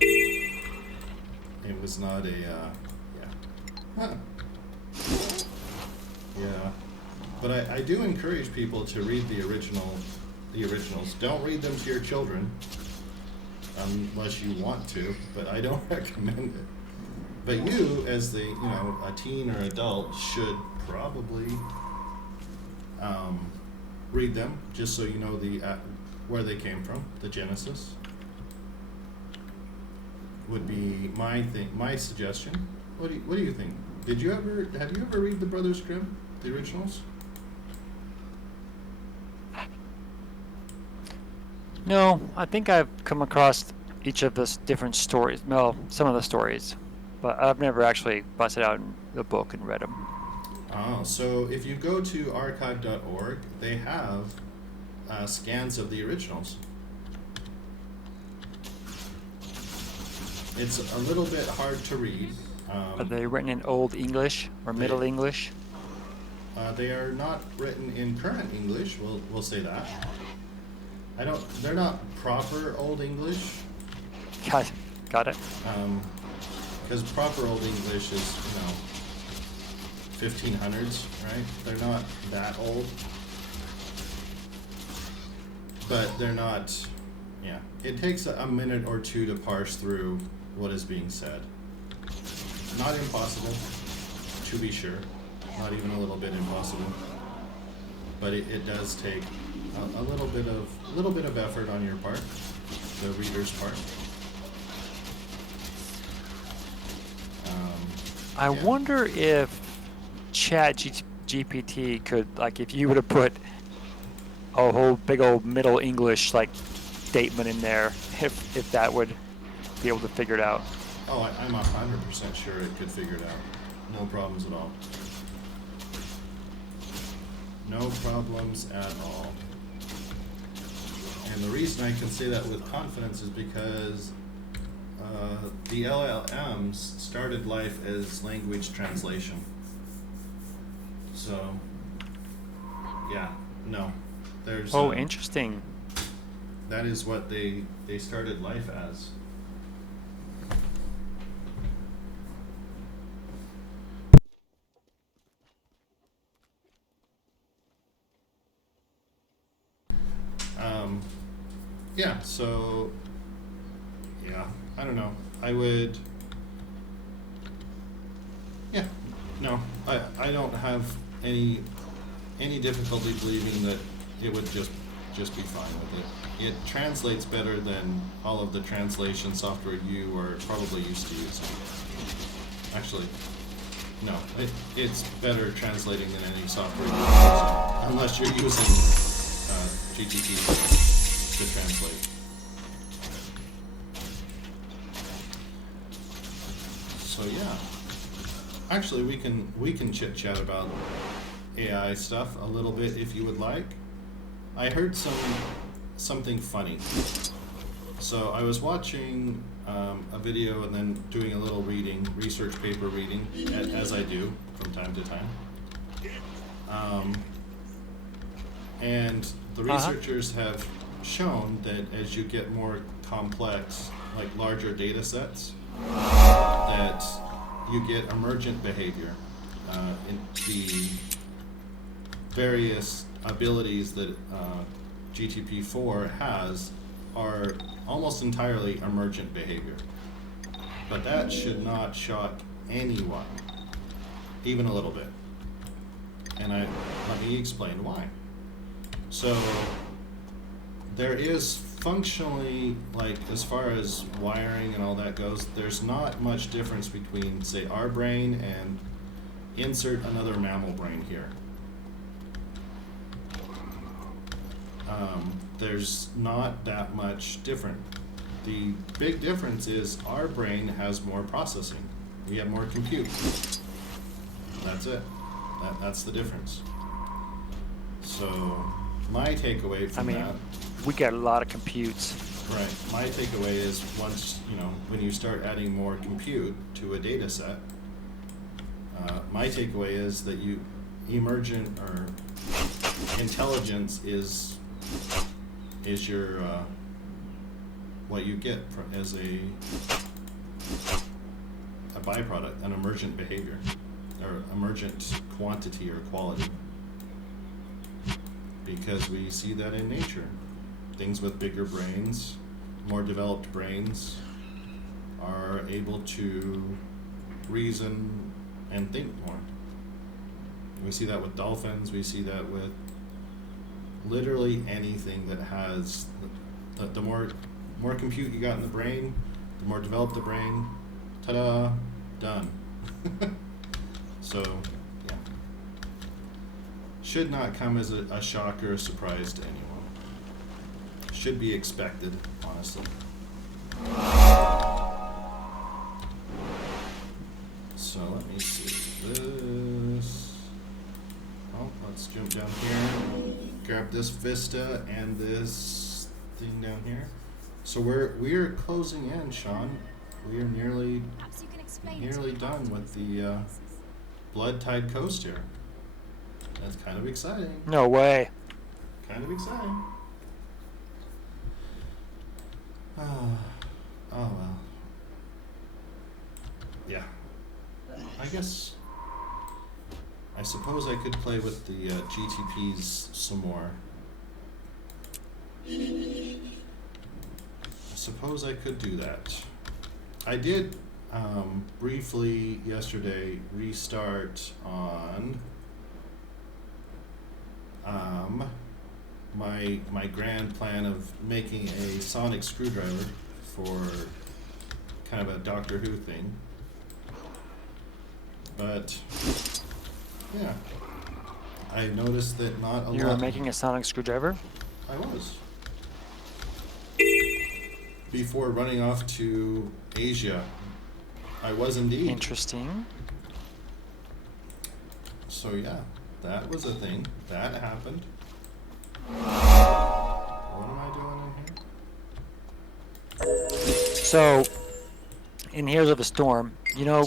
It was not a yeah. But I do encourage people to read the originals. Don't read them to your children unless you want to, but I don't recommend it. But you, as a teen or adult, should probably read them just so you know where they came from. The Genesis would be my suggestion. What do you think? Have you ever read the Brothers Grimm, the originals? No, I think I've come across each of the different stories. Well, some of the stories, but I've never actually busted out the book and read them. Oh, so if you go to archive.org, they have scans of the originals. It's a little bit hard to read. Are they written in Old English or They Middle English? they are not written in current English. We'll say that. I don't. They're not proper Old English. Got it. Because proper Old English is 1500s, right? They're not that old, but they're not. Yeah, it takes a minute or two to parse through what is being said. Not impossible, to be sure. Not even a little bit impossible, but it does take a little bit of effort on your part, the reader's part. I Yeah. wonder if GPT could, like, if you would have put a whole big old Middle English like statement in there, if that would be able to figure it out. Oh, I'm 100% sure it could figure it out. No problems at all. No problems at all. And the reason I can say that with confidence is because the LLMs started life as language translation. So, yeah, no. There's Oh, interesting. that is what they started life as. Yeah, so yeah, I don't know. I would yeah, no. I don't have any difficulty believing that it would just be fine with it. It translates better than all of the translation software you are probably used to using. Actually, no. It's better translating than any software you're using, unless you're using GTP to translate. So yeah, actually we can chit chat about AI stuff a little bit if you would like. I heard something funny. So I was watching a video and then doing a little research paper reading, as I do from time to time. And the researchers have shown that as you get more complex, like larger data sets, that you get emergent behavior. In the various abilities that GTP4 has are almost entirely emergent behavior. But that should not shock anyone, even a little bit. And let me explain why. So there is functionally, like as far as wiring and all that goes, there's not much difference between, say, our brain and insert another mammal brain here. There's not that much different. The big difference is our brain has more processing. We have more compute. That's it. That's the difference. So my takeaway from that. We got a lot of computes. Right. My takeaway is once, when you start adding more compute to a data set, my takeaway is that emergent or intelligence is your what you get as a byproduct, an emergent behavior or emergent quantity or quality, because we see that in nature. Things with bigger brains, more developed brains, are able to reason and think more. We see that with dolphins. We see that with literally anything that has the more compute you got in the brain, the more developed the brain. Ta-da, done. So, yeah, should not come as a shock or a surprise to anyone. Should be expected, honestly. So let me see this. Oh, let's jump down here. Grab this vista and this thing down here. So we're closing in, Sean. we are nearly Perhaps you can explain nearly to me done with the afterwards. Blood Tide Coast here. That's kind of exciting. No way. Kind of exciting. Oh well. Yeah. I suppose I could play with the GTPs some more. I suppose I could do that. I did briefly yesterday restart on my grand plan of making a sonic screwdriver for kind of a Doctor Who thing. But yeah, I noticed that not a lot. You were making a sonic screwdriver? I was. Before running off to Asia, I was indeed. Interesting. So yeah, that was a thing. That happened. What am I doing in here? So, in Heroes of the Storm, you know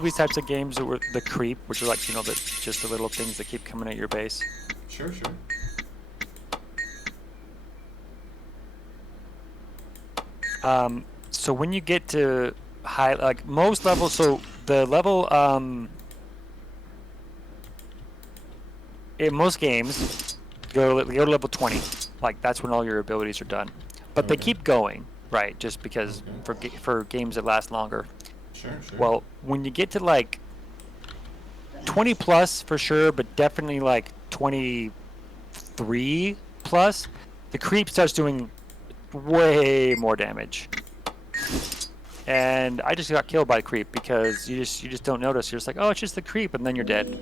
these types of games that were the creep, which are like, just the little things that keep coming at your base. Sure. So when you get to high, like most levels, so the level, in most games, go to level 20. Like that's when all your abilities are done. But they Okay. keep going, right? Just because Okay. for games that last longer. Sure. Well, when you get to like 20 plus for sure, but definitely like 23 plus, the creep starts doing way more damage. And I just got killed by a creep because you just don't notice. You're just like, oh, it's just the creep, and then you're dead.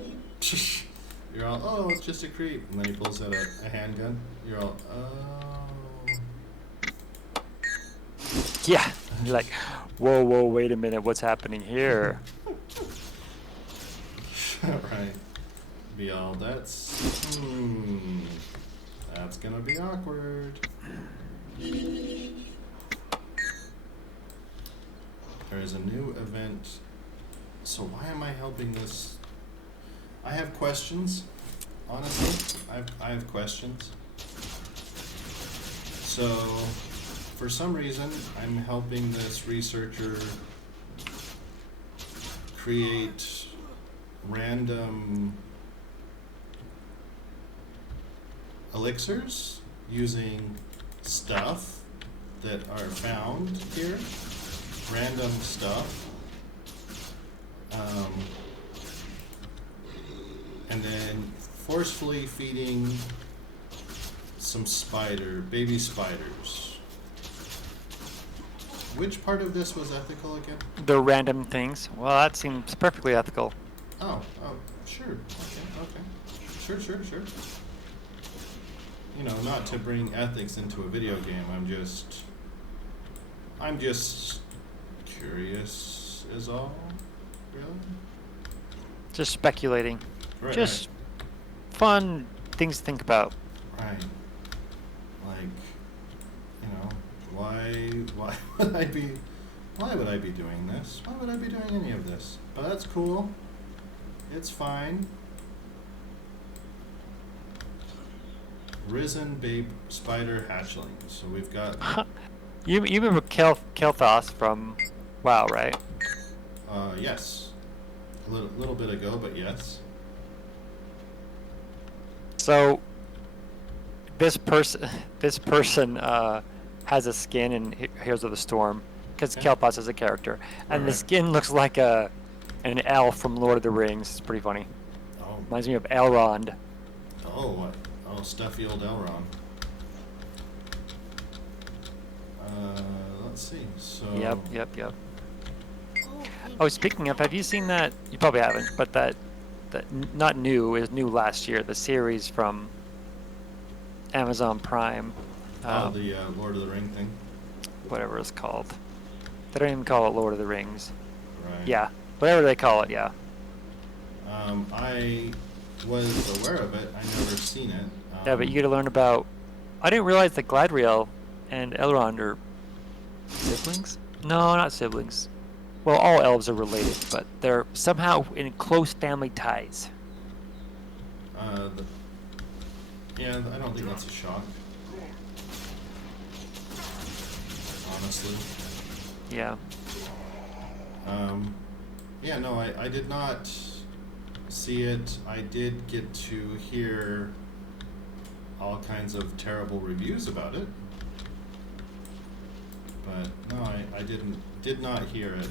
You're all, oh, it's just a creep, and then he pulls out a handgun. You're all, oh. Yeah. You're like, whoa, wait a minute, what's happening here? Right. Be all, that's gonna be awkward. There is a new event. So why am I helping this? I have questions. Honestly, I have questions. So, for some reason, I'm helping this researcher create random elixirs using stuff that are found here. Random stuff. And then forcefully feeding some baby spiders. Which part of this was ethical again? The random things. Well, that seems perfectly ethical. Oh, sure. Okay. Sure. You know, not to bring ethics into a video game. I'm just curious is all. Really? Just speculating. Right, Just fun things to think about. right. Like, you know, why would I be doing this? Why would I be doing any of this? But that's cool. It's fine. Risen babe spider hatchlings. So we've got You remember Kelthos from WoW, right? yes. A little bit ago, but yes. So this person has a skin in Heroes of the Storm because Okay. Kelthos is a character, and the Right. skin looks like an elf from Lord of the Rings. It's pretty funny. Oh. Reminds me of Elrond. Oh, what? Oh, stuffy old Elrond. Let's see. So. Yep. Oh, speaking of, have you seen that? You probably haven't, but that not new, is new last year. The series from Amazon Prime, The Lord of the Ring thing. whatever it's called. They don't even call it Lord of the Rings. Right. Yeah, whatever they call it. Yeah. I was aware of it. I never seen it. Yeah, but you get to learn about. I didn't realize that Gladriel and Elrond are siblings. No, not siblings. Well, all elves are related, but they're somehow in close family ties. The, yeah, I don't think that's a shock, honestly. Yeah. Um, yeah, no, I did not see it. I did get to hear all kinds of terrible reviews about it, but no, I did not hear it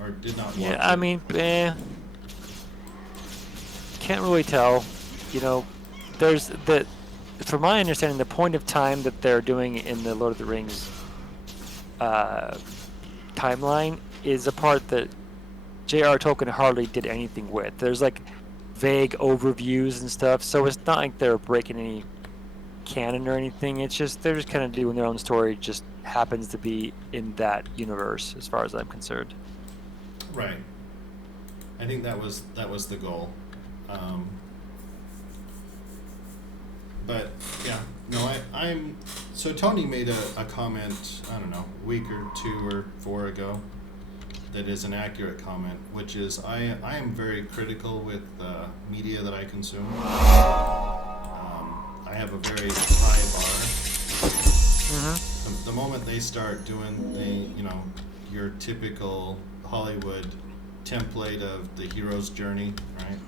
or did not Yeah, watch I it. mean, can't really tell. You know, there's the, from my understanding, the point of time that they're doing in the Lord of the Rings uh, timeline is a part that J.R. Tolkien hardly did anything with. There's like vague overviews and stuff, so it's not like they're breaking any canon or anything. It's just they're just kind of doing their own story. Just happens to be in that universe, as far as I'm concerned. Right. I think that was the goal. Um, but yeah, no, I'm so Tony made a comment, I don't know, a week or two or four ago that is an accurate comment, which is I am very critical with media that I consume. I have a very high bar. Mm-hmm. The moment they start doing your typical Hollywood template of the hero's journey, right?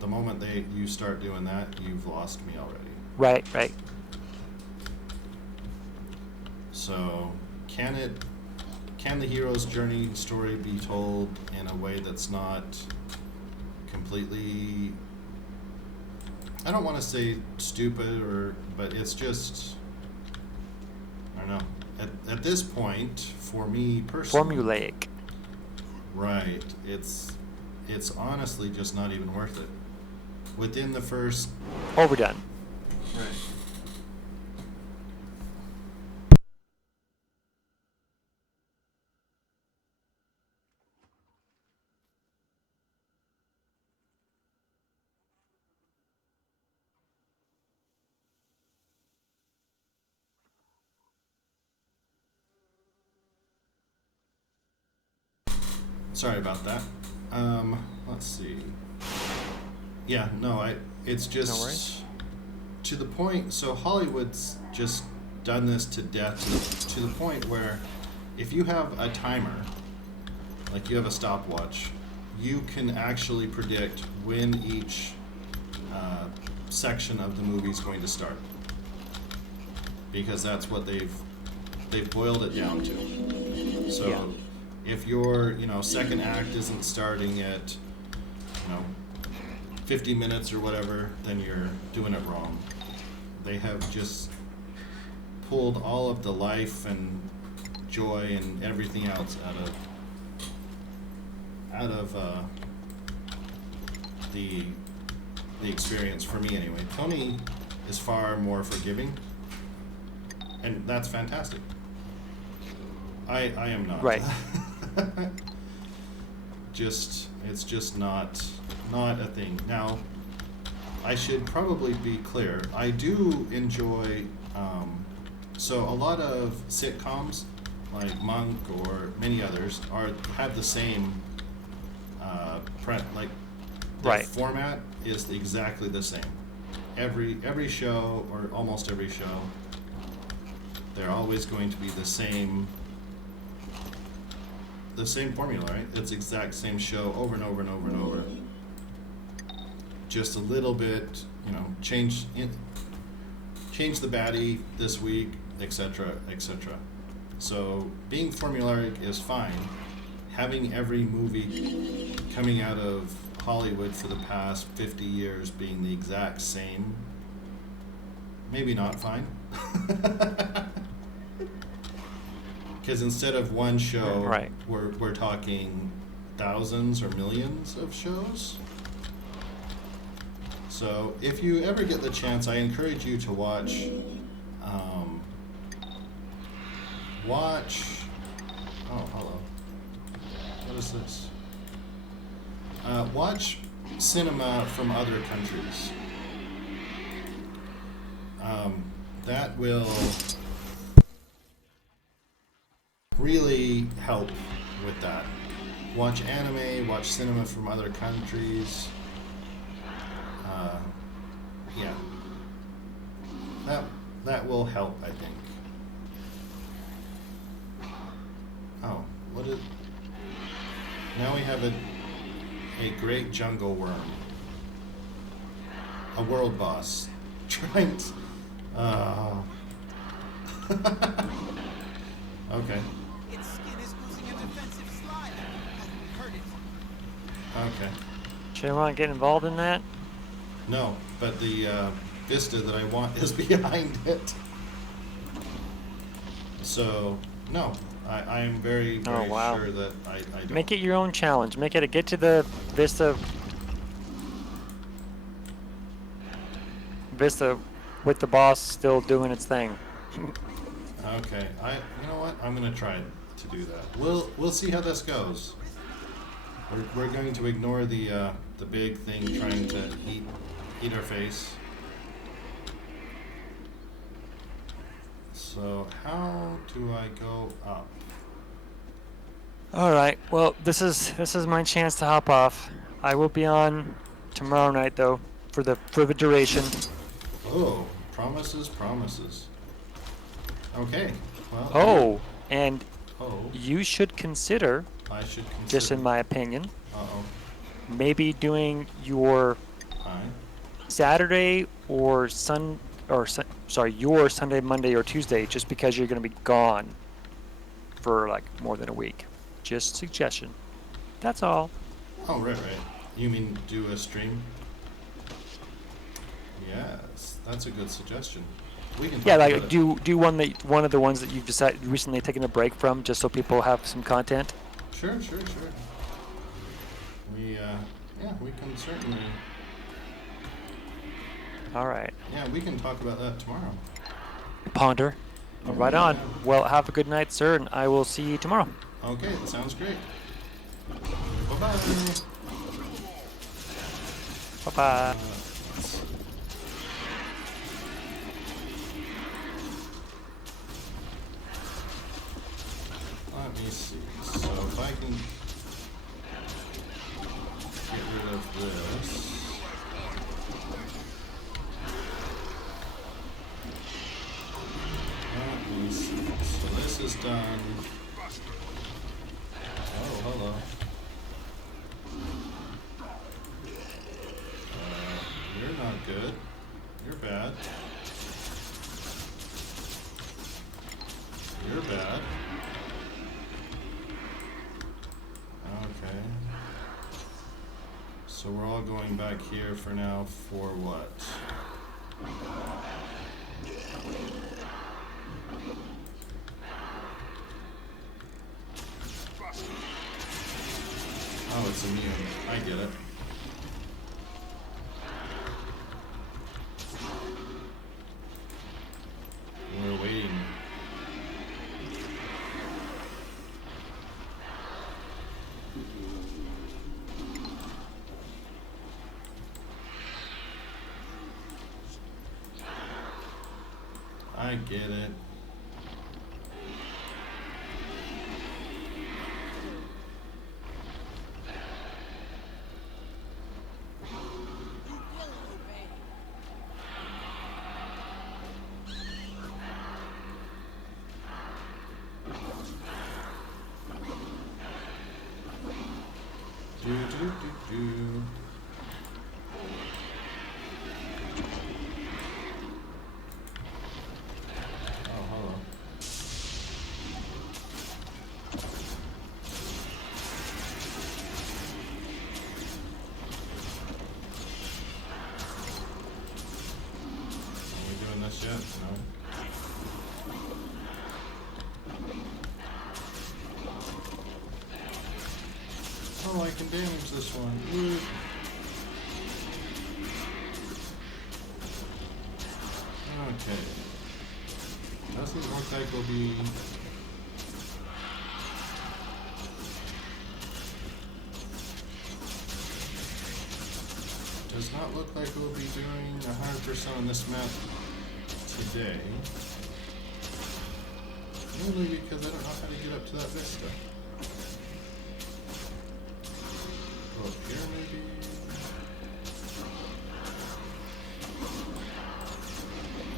The moment you start doing that, you've lost me already. Right, right. So, can the hero's journey story be told in a way that's not completely, I don't want to say stupid, but it's just, I don't know. At this point, for me personally, Formulaic. right, it's honestly just not even worth it. Within the first, Overdone. right. Sorry about that. Let's see. Yeah, no, it's No worries. just to the point. So Hollywood's just done this to death to the point where if you have a timer, like you have a stopwatch, you can actually predict when each section of the movie is going to start because that's what they've boiled it down to. So Yeah. if your second act isn't starting at 50 minutes or whatever, then you're doing it wrong. They have just pulled all of the life and joy and everything else out of the experience for me anyway. Tony is far more forgiving, and that's fantastic. I am not. Right. It's just not a thing. Now, I should probably be clear. I do enjoy so a lot of sitcoms like Monk or many others have the same like the Right. format is exactly the same. Every show or almost every show, they're always going to be the same formula, right? It's the exact same show over and over and over and over. Just a little bit, change the baddie this week, etc., etc. So being formulaic is fine. Having every movie coming out of Hollywood for the past 50 years being the exact same, maybe not fine. Because instead of one show, Right. we're talking thousands or millions of shows. So if you ever get the chance, I encourage you to watch. Watch. Oh, hello. What is this? Watch cinema from other countries. That will really help with that. Watch anime, watch cinema from other countries. Yeah, that will help, I think. Oh, what is? Now we have a great jungle worm, a world boss, trying to. Okay. Its skin is losing a defensive slide. Hurt it. Okay. Should I want to get involved in that? No, but the vista that I want is behind it. So no, I am very Oh, wow. sure that I don't. Make it your own challenge. Make it a get to the Vista with the boss still doing its thing. Okay, you know what? I'm gonna try to do that. We'll see how this goes. We're going to ignore the big thing trying to eat our face. So how do I go up? All right. Well, this is my chance to hop off. I will be on tomorrow night though for the duration. Oh, promises, promises. Okay. Well. Oh, and Oh, you should consider, I should consider. just in my opinion, Uh-oh. maybe doing your Hi. Saturday or your Sunday, Monday, or Tuesday, just because you're going to be gone for like more than a week. Just suggestion. That's all. Oh, right. You mean do a stream? Yes, that's a good suggestion. We can. Yeah, talk like about it. do one of the ones that you've decided recently taken a break from, just so people have some content. Sure. We we can certainly. All right. Yeah, we can talk about that tomorrow. Ponder. Right on. Yeah. Well, have a good night, sir, and I will see you tomorrow. Okay, that sounds great. Bye-bye. Bye-bye. Let me see. So if I can get rid of this. Let me see. So this is done. Oh, hello. You're not good. You're bad. You're bad. Okay. So we're all going back here for now for what? Oh, it's immune. I get it. We're waiting. I get it. Do. Oh, hello. Are we doing this yet? No. Oh, I can damage this one. Woo. Okay. Doesn't look like we'll be. Does not look like we'll be doing 100% on this map today. Mainly because I don't know how to get up to that vista. Go up here maybe.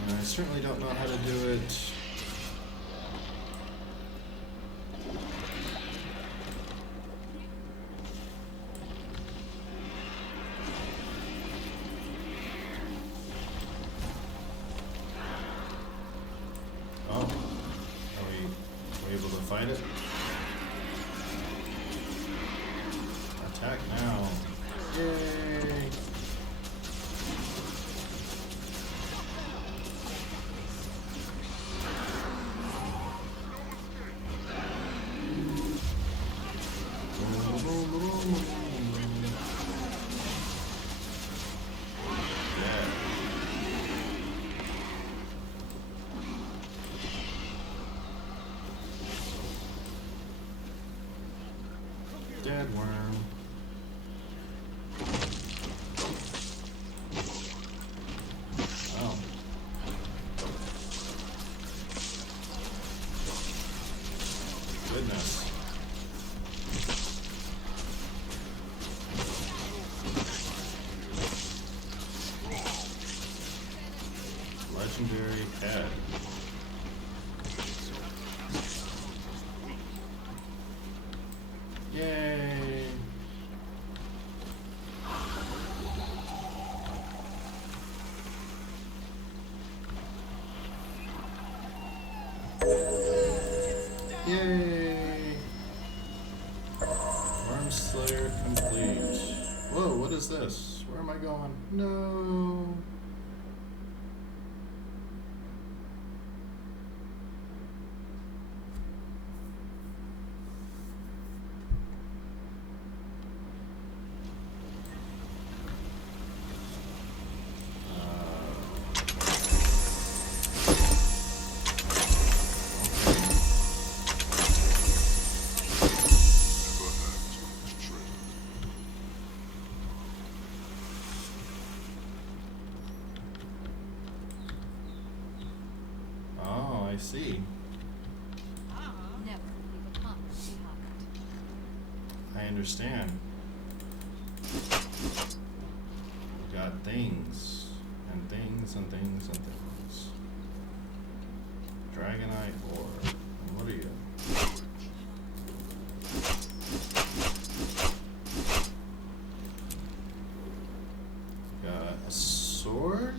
I certainly don't know how to do it. Oh, are we able to fight it? Attack now. Yay! Yeah. Dead worm. Oh. Goodness. Legendary pet. Yay! Yay! Worm Slayer complete. Whoa, what is this? Where am I going? No! Oh, I see. Never leave a pump behind. I understand. We got things, and things, and things, and things. Dragonite ore. And what are you? Got a sword?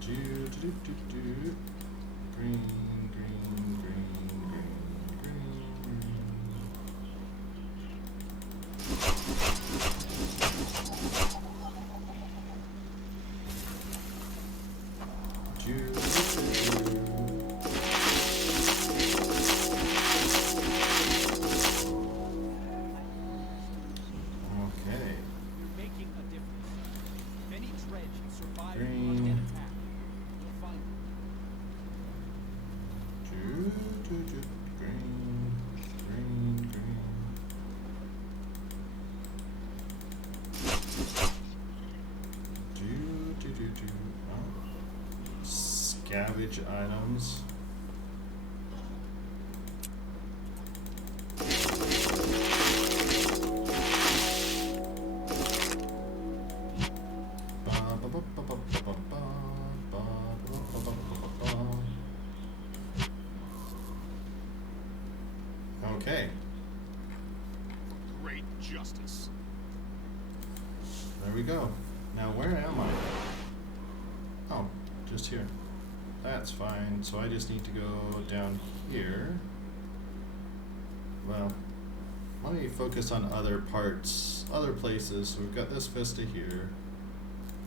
Do. Green, green, green, green, green, green. Do. Okay. You're making a difference. If any dredge can survive the Green. undead attack, you'll find them. Green, green, green. Oh. Scavenge items. Okay, Great justice. there we go. Now where am I? Oh, just here. That's fine. So I just need to go down here. Well, let me focus on other parts, other places. So we've got this vista here.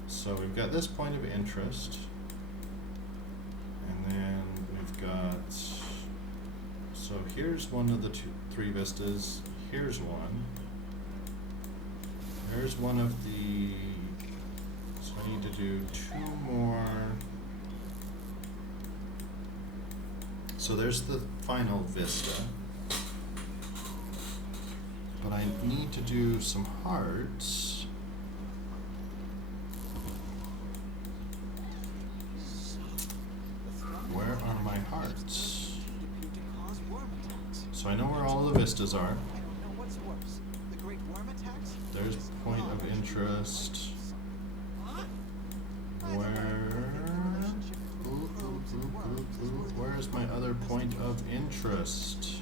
So we've got this point of interest. And then we've got, so here's one of the three vistas. Here's one. There's one of the, so I need to do two more. So there's the final vista. But I need to do some hearts. So I know where all the vistas are. I don't know what's worse. The Great Worm attacks? There's point of interest. Where? Where's my other point of interest?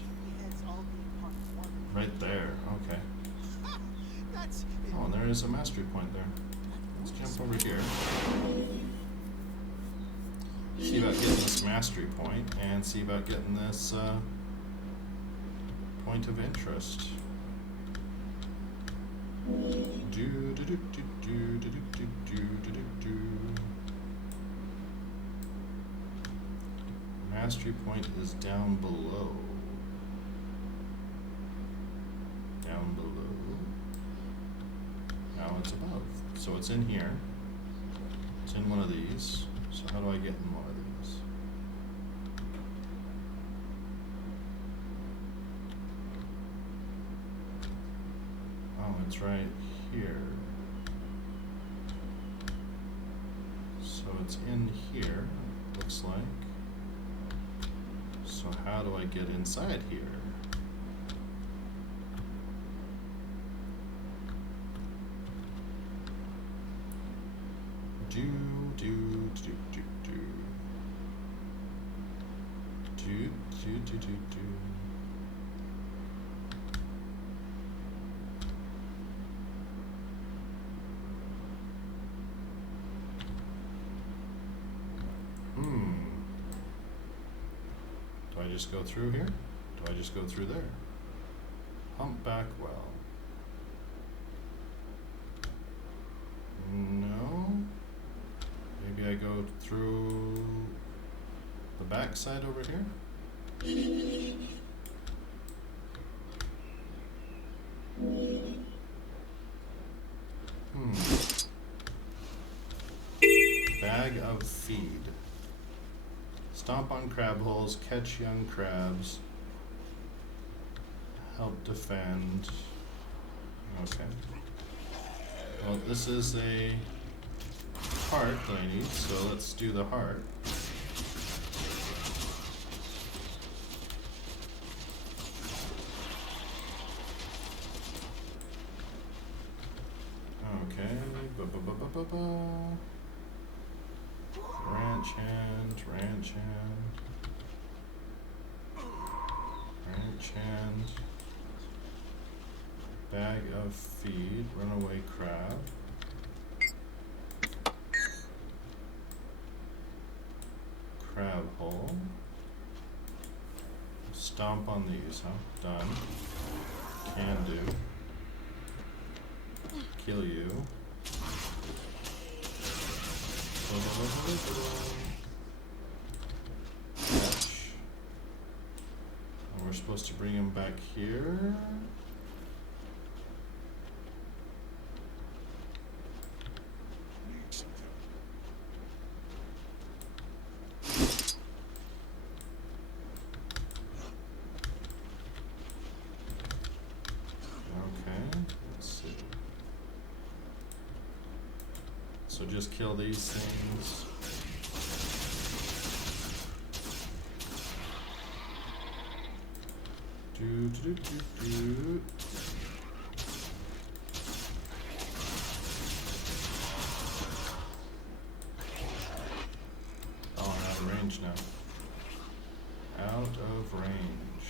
Right there. Okay. That's Oh, and there is a mastery point there. Let's jump over here. See about getting this mastery point, and see about getting this point of interest. Mastery point is down below. Down below. Now it's above. So it's in here. It's in one of these. So how do I get in one of these? Oh, it's right here. So it's in here, looks like. So how do I get inside here? Do. Do I just go through here? Do I just go through there? Humpback well. No. Maybe I go through the back side over here? Bag of feed. Stomp on crab holes, catch young crabs, help defend. Okay. Well, this is a heart that I need, so let's do the heart. Okay. Ranch hand, ranch hand, ranch hand, bag of feed, runaway crab, crab hole, stomp on these, huh? Done. Can do. Kill you. Catch. And we're supposed to bring him back here. Okay, let's see. So just kill these things. Do. Oh, I'm out of range now. Out of range.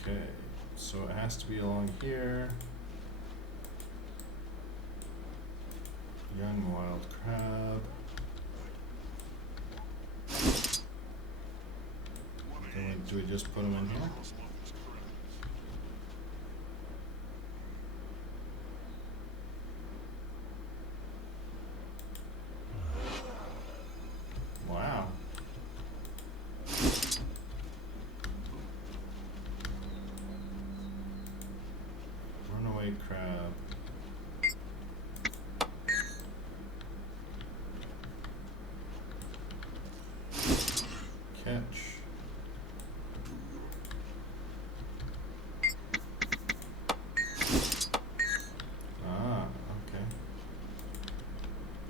Okay, so it has to be along here. Young wild crab. Do we just put them in here? Wow. Runaway crab. Catch.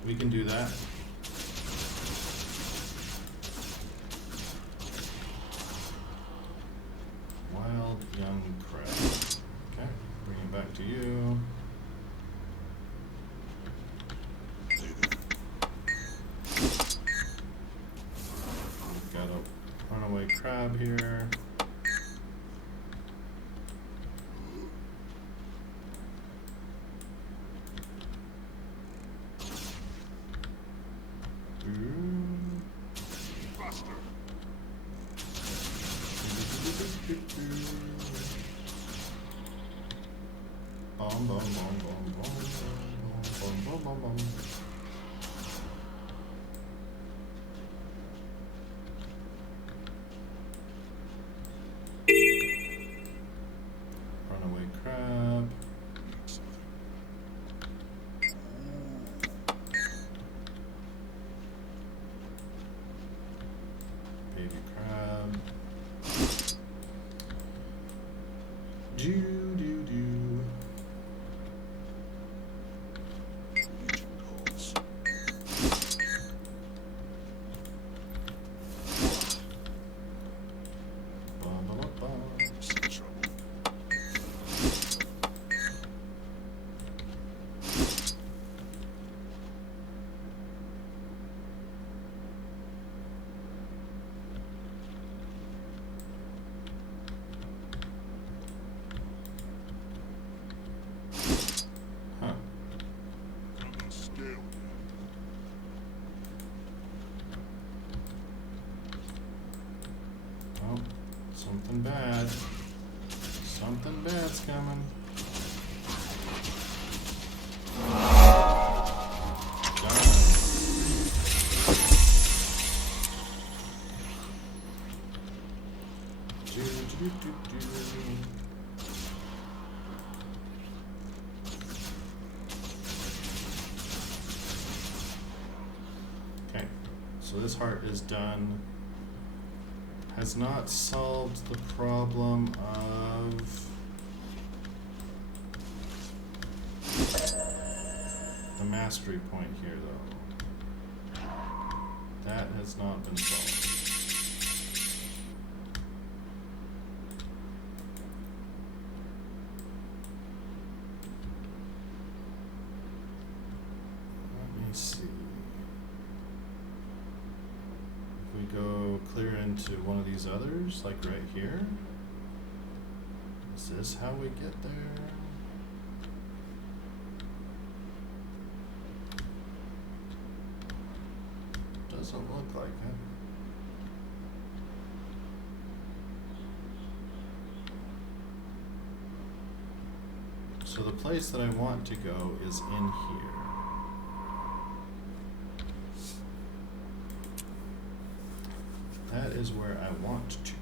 We can do that. Wild young crab. Okay, bring it back to you. We've got a runaway crab here. Bom, bom, bom, bom, bom, bom, bom, bom, bom. Runaway crab. Baby crab. Do do do. Legion calls. Ba, ba, ba, ba. Some trouble. Huh. Gonna scale you. Oh, something bad. Something bad's coming. Done. Do, do, do, do, do. Okay, so this heart is done. Has not solved the problem of the mastery point here, though. That has not been solved. Let me see. If we go clear into one of these others, like right here, is this how we get there? Doesn't look like it. So the place that I want to go is in here. That is where I want to go.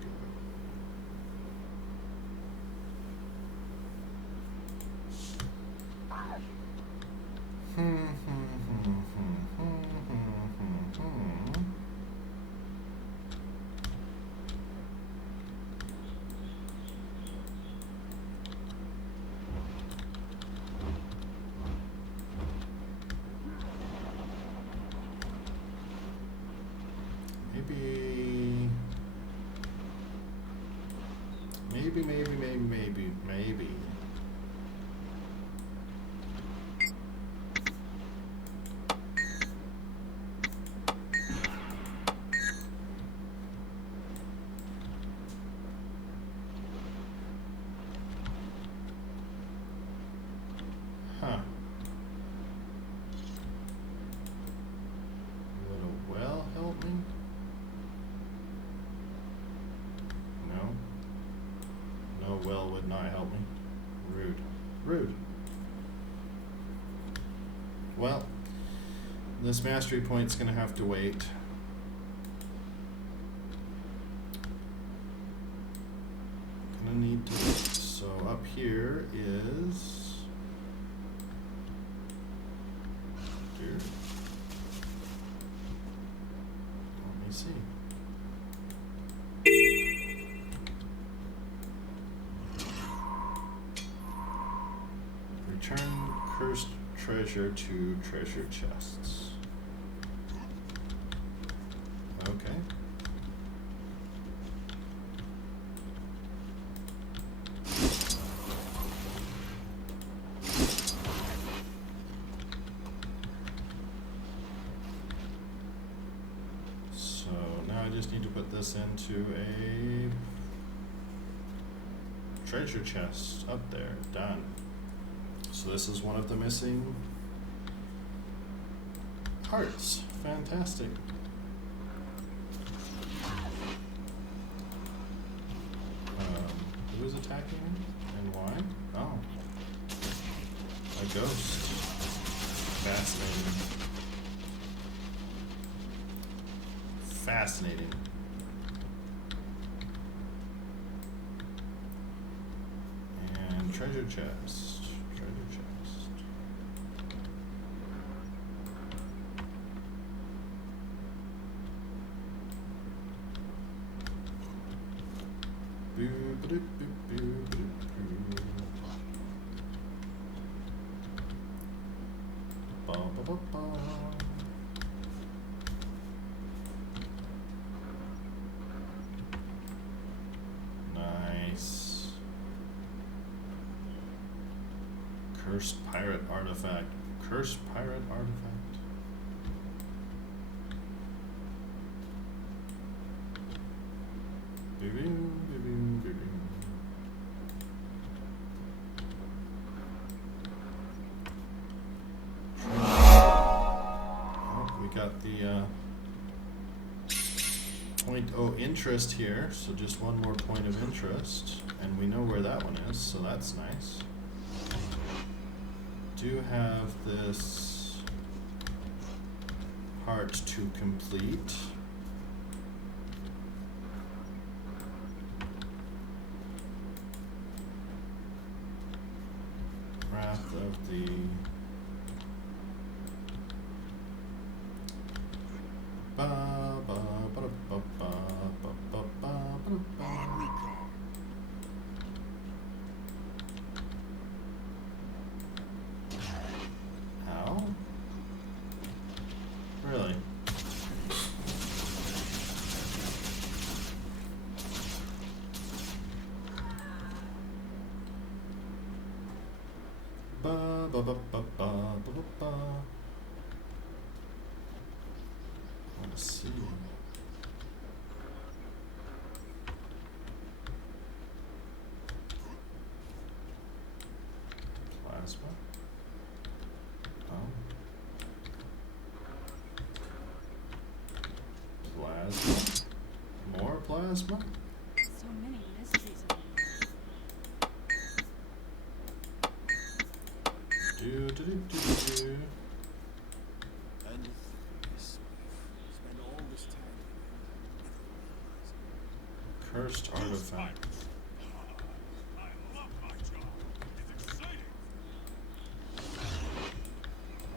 Maybe. Huh. Would a well help me? No. No well would not help me. Rude. Rude. Well, this mastery point's gonna have to wait. Gonna need to wait. So up here is here. Let me see. Return cursed treasure to treasure chests. put this into a treasure chest up there. Done. So this is one of the missing hearts. Fantastic. Who is attacking me and why? Oh, a ghost. Fascinating. Fascinating. And treasure chest. Treasure chest. Boo, ba, doo, boo, boo, boo, boo. Ba, ba, ba, ba. Nice. Cursed pirate artifact. Cursed pirate artifact. Boo-boo, boo-boo, boo-boo. Oh, we got the .0 interest here, so just one more point of interest, and we know where that one is, so that's nice. Do have this part to complete. Wrath of the ba ba ba ba ba ba ba ba ba. How? Really? Ba ba ba ba ba ba ba ba. Let's see. Plasma. Oh. Plasma. More plasma. So many mysteries in Do do do do do. And yes, we've spent all this time together, never realizing. Cursed artifact. I love my job. It's exciting.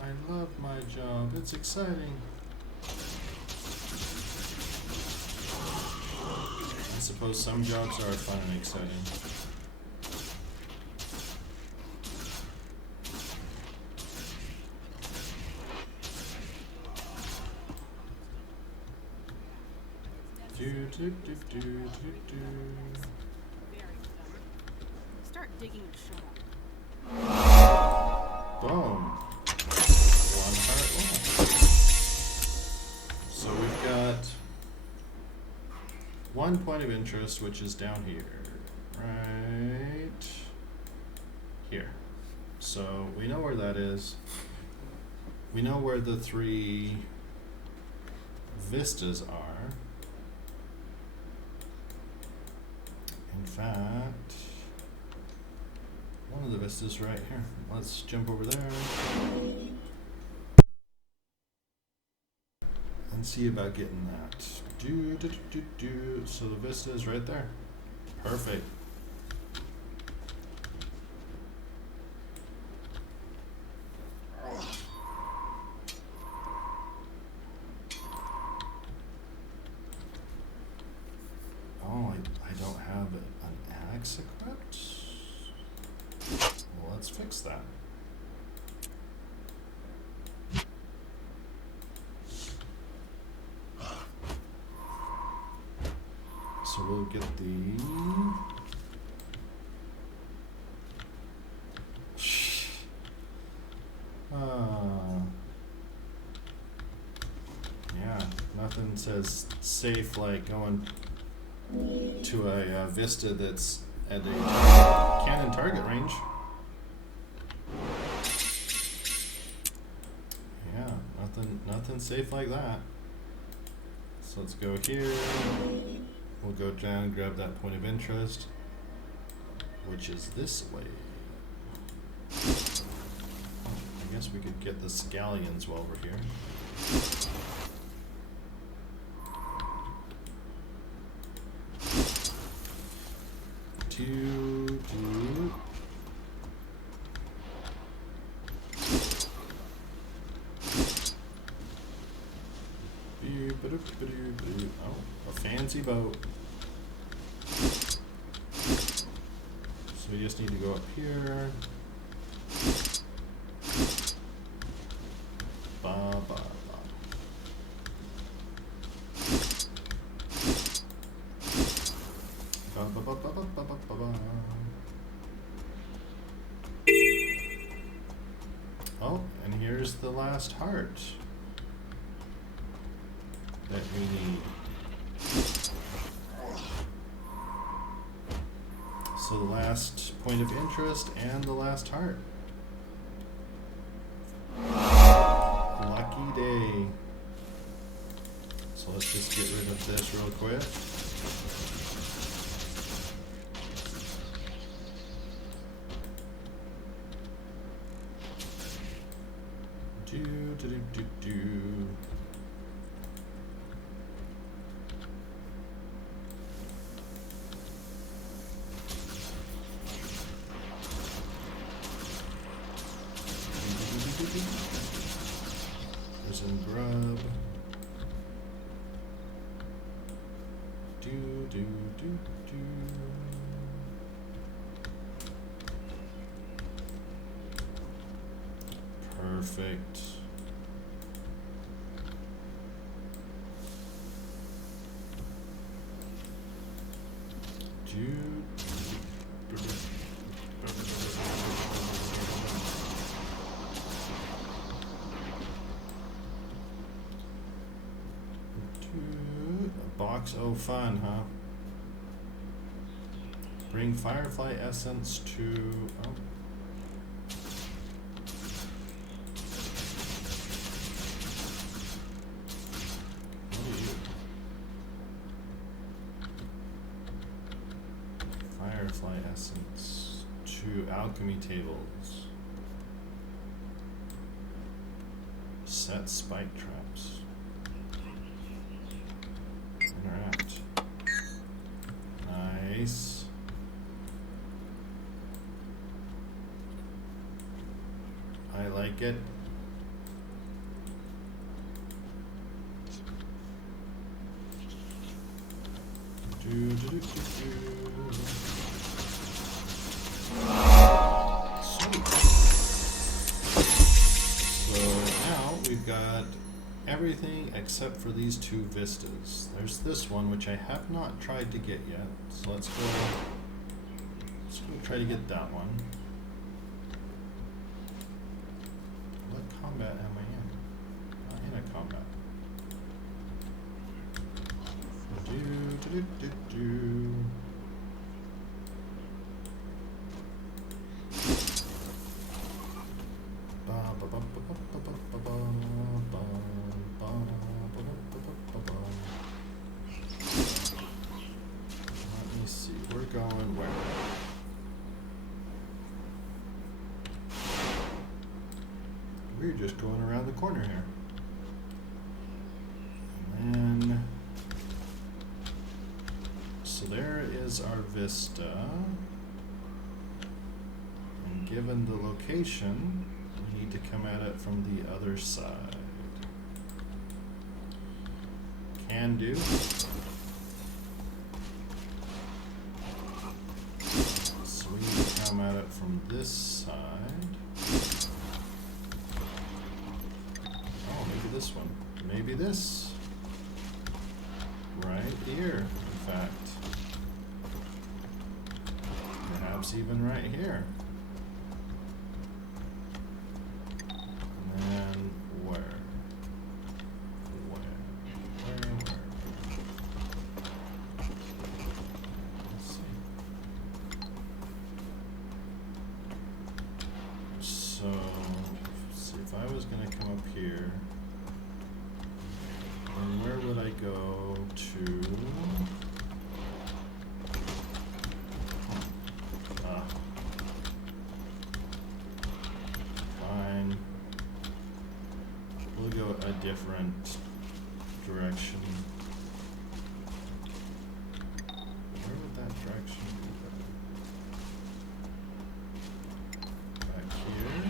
I love my job. It's exciting. I suppose some jobs are fun and exciting. Do do do do do do. Very dumb. Start digging and shut up. Boom. One heart left. So we've got 1 point of interest, which is down here. Right here. So we know where that is. We know where the 3 vistas are. In fact, one of the vistas right here. Let's jump over there and see about getting that. Do do do do do. So the vista is right there. Perfect. Oh, I don't have an axe equipped. Well, let's fix that. So we'll get the yeah, nothing says safe like going to a vista that's at a cannon target range. Yeah, nothing safe like that. So let's go here. We'll go down and grab that point of interest, which is this way. Oh, I guess we could get the scallions while we're here. Oh, a fancy boat. So we just need to go up here. Ba, ba, ba. Ba, ba, ba, ba, ba, ba, ba, ba, ba. Oh, and here's the last heart that we need. So the last point of interest and the last heart. Lucky day. So let's just get rid of this real quick. Do. There's some grub. Do. Perfect. Box O fun, huh? Bring Firefly Essence to... Oh. What are you? Firefly Essence to Alchemy Tables. Set Spike Traps. Interact. Nice. I like it. Sweet. So now we've got everything except for these two vistas. There's this one which I have not tried to get yet. So let's go try to get that one. What combat am I in? Not in a combat. Do. Let me see, we're going where? We're just going around the corner here. And then, so there is our vista. And given the location, we need to come at it from the other side. Can do. So we need to come at it from this side. Oh, maybe this one. Maybe this. Right here, in fact. Perhaps even right here. And then where? Where? if I was gonna come up here, then where would I go to? Ah. Fine. We'll go a different direction. Where would that direction be? Back here.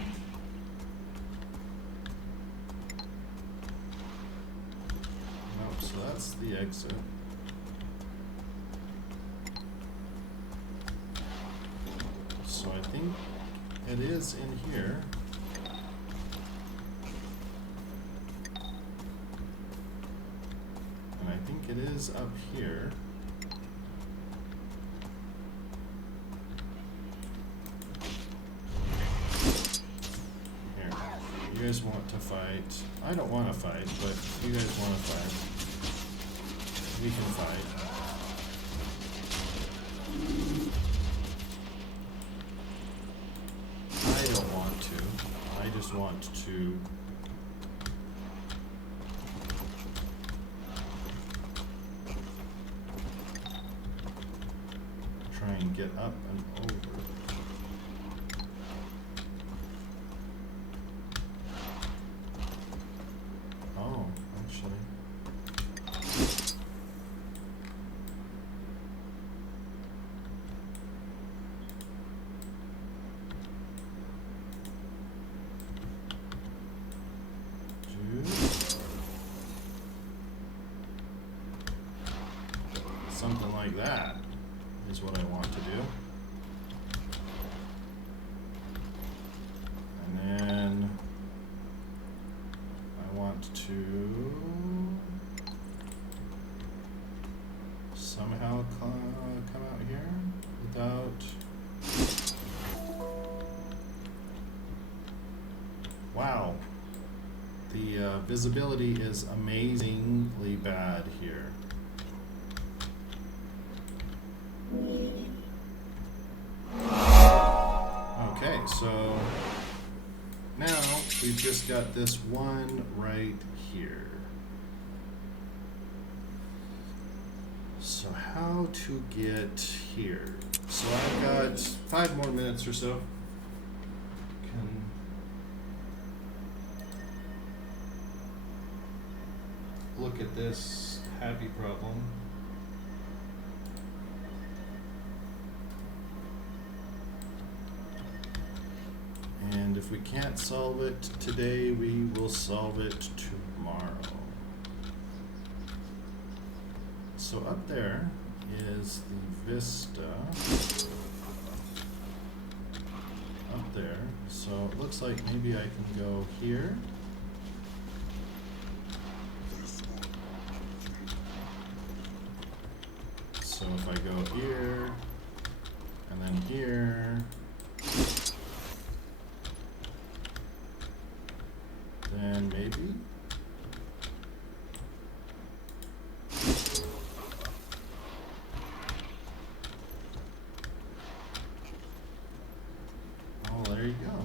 Nope, so that's the exit. So I think it is in here. And I think it is up here. Here. You guys want to fight? I don't want to fight, but if you guys want to fight, we can fight. I don't want to. I just want to try and get up and over. Oh, actually. Something like that is what I want to do. And then I want to somehow come out here without... Wow. The visibility is amazingly bad here. Okay, so now we've just got this one right here. So how to get here? So I've got 5 more minutes or so. Can look at this happy problem. And if we can't solve it today, we will solve it tomorrow. So up there is the vista. Up there. So it looks like maybe I can go here. So if I go here, and then here, then maybe. Oh, there you go.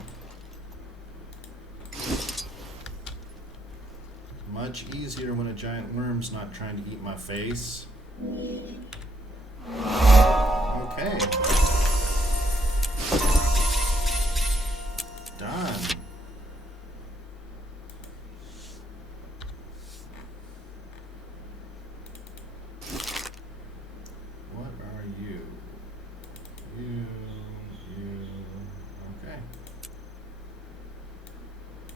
Much easier when a giant worm's not trying to eat my face. Okay. Done. What are you? You. Okay.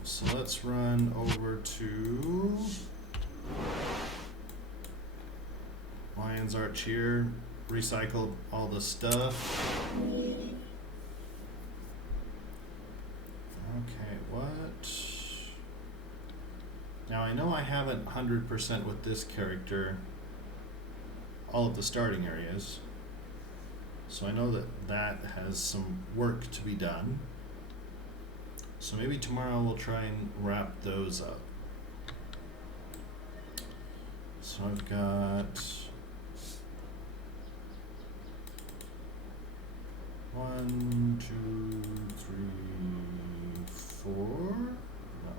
So let's run over to Lion's Arch here. Recycle all the stuff. Okay, what? Now I know I haven't 100% with this character all of the starting areas. So I know that that has some work to be done. So maybe tomorrow we'll try and wrap those up. So I've got 1, 2, 3, 4. No.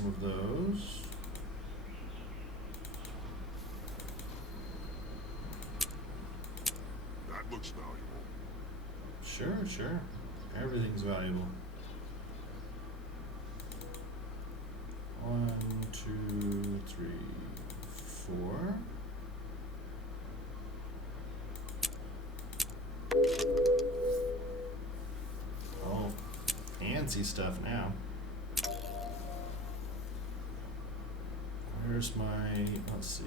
some of those. That looks valuable. Sure, sure. Everything's valuable. 1, 2, 3, 4. Oh, fancy stuff now. Where's my, let's see,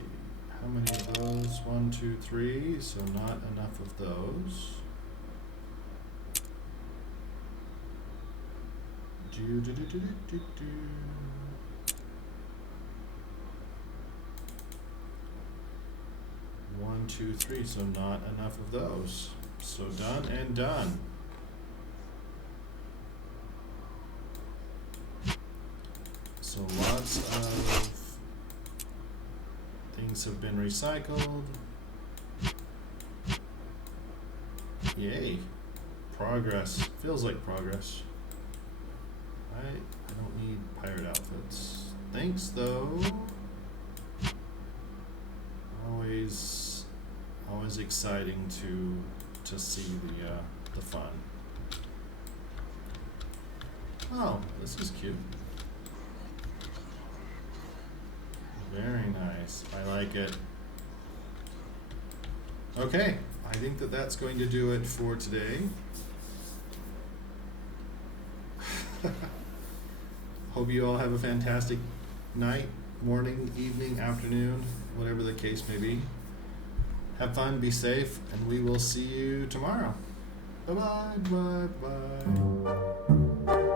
how many of those? 1, 2, 3, so not enough of those. Do, do, do, do, do, do, do. One, two, three, so not enough of those. So done and done. So lots of things have been recycled. Yay. Progress. Feels like progress. I don't need pirate outfits. Thanks though. Always exciting to see the fun. Oh, this is cute. Very nice. I like it. Okay, I think that's going to do it for today. Hope you all have a fantastic night, morning, evening, afternoon, whatever the case may be. Have fun, be safe, and we will see you tomorrow. Bye-bye, bye-bye.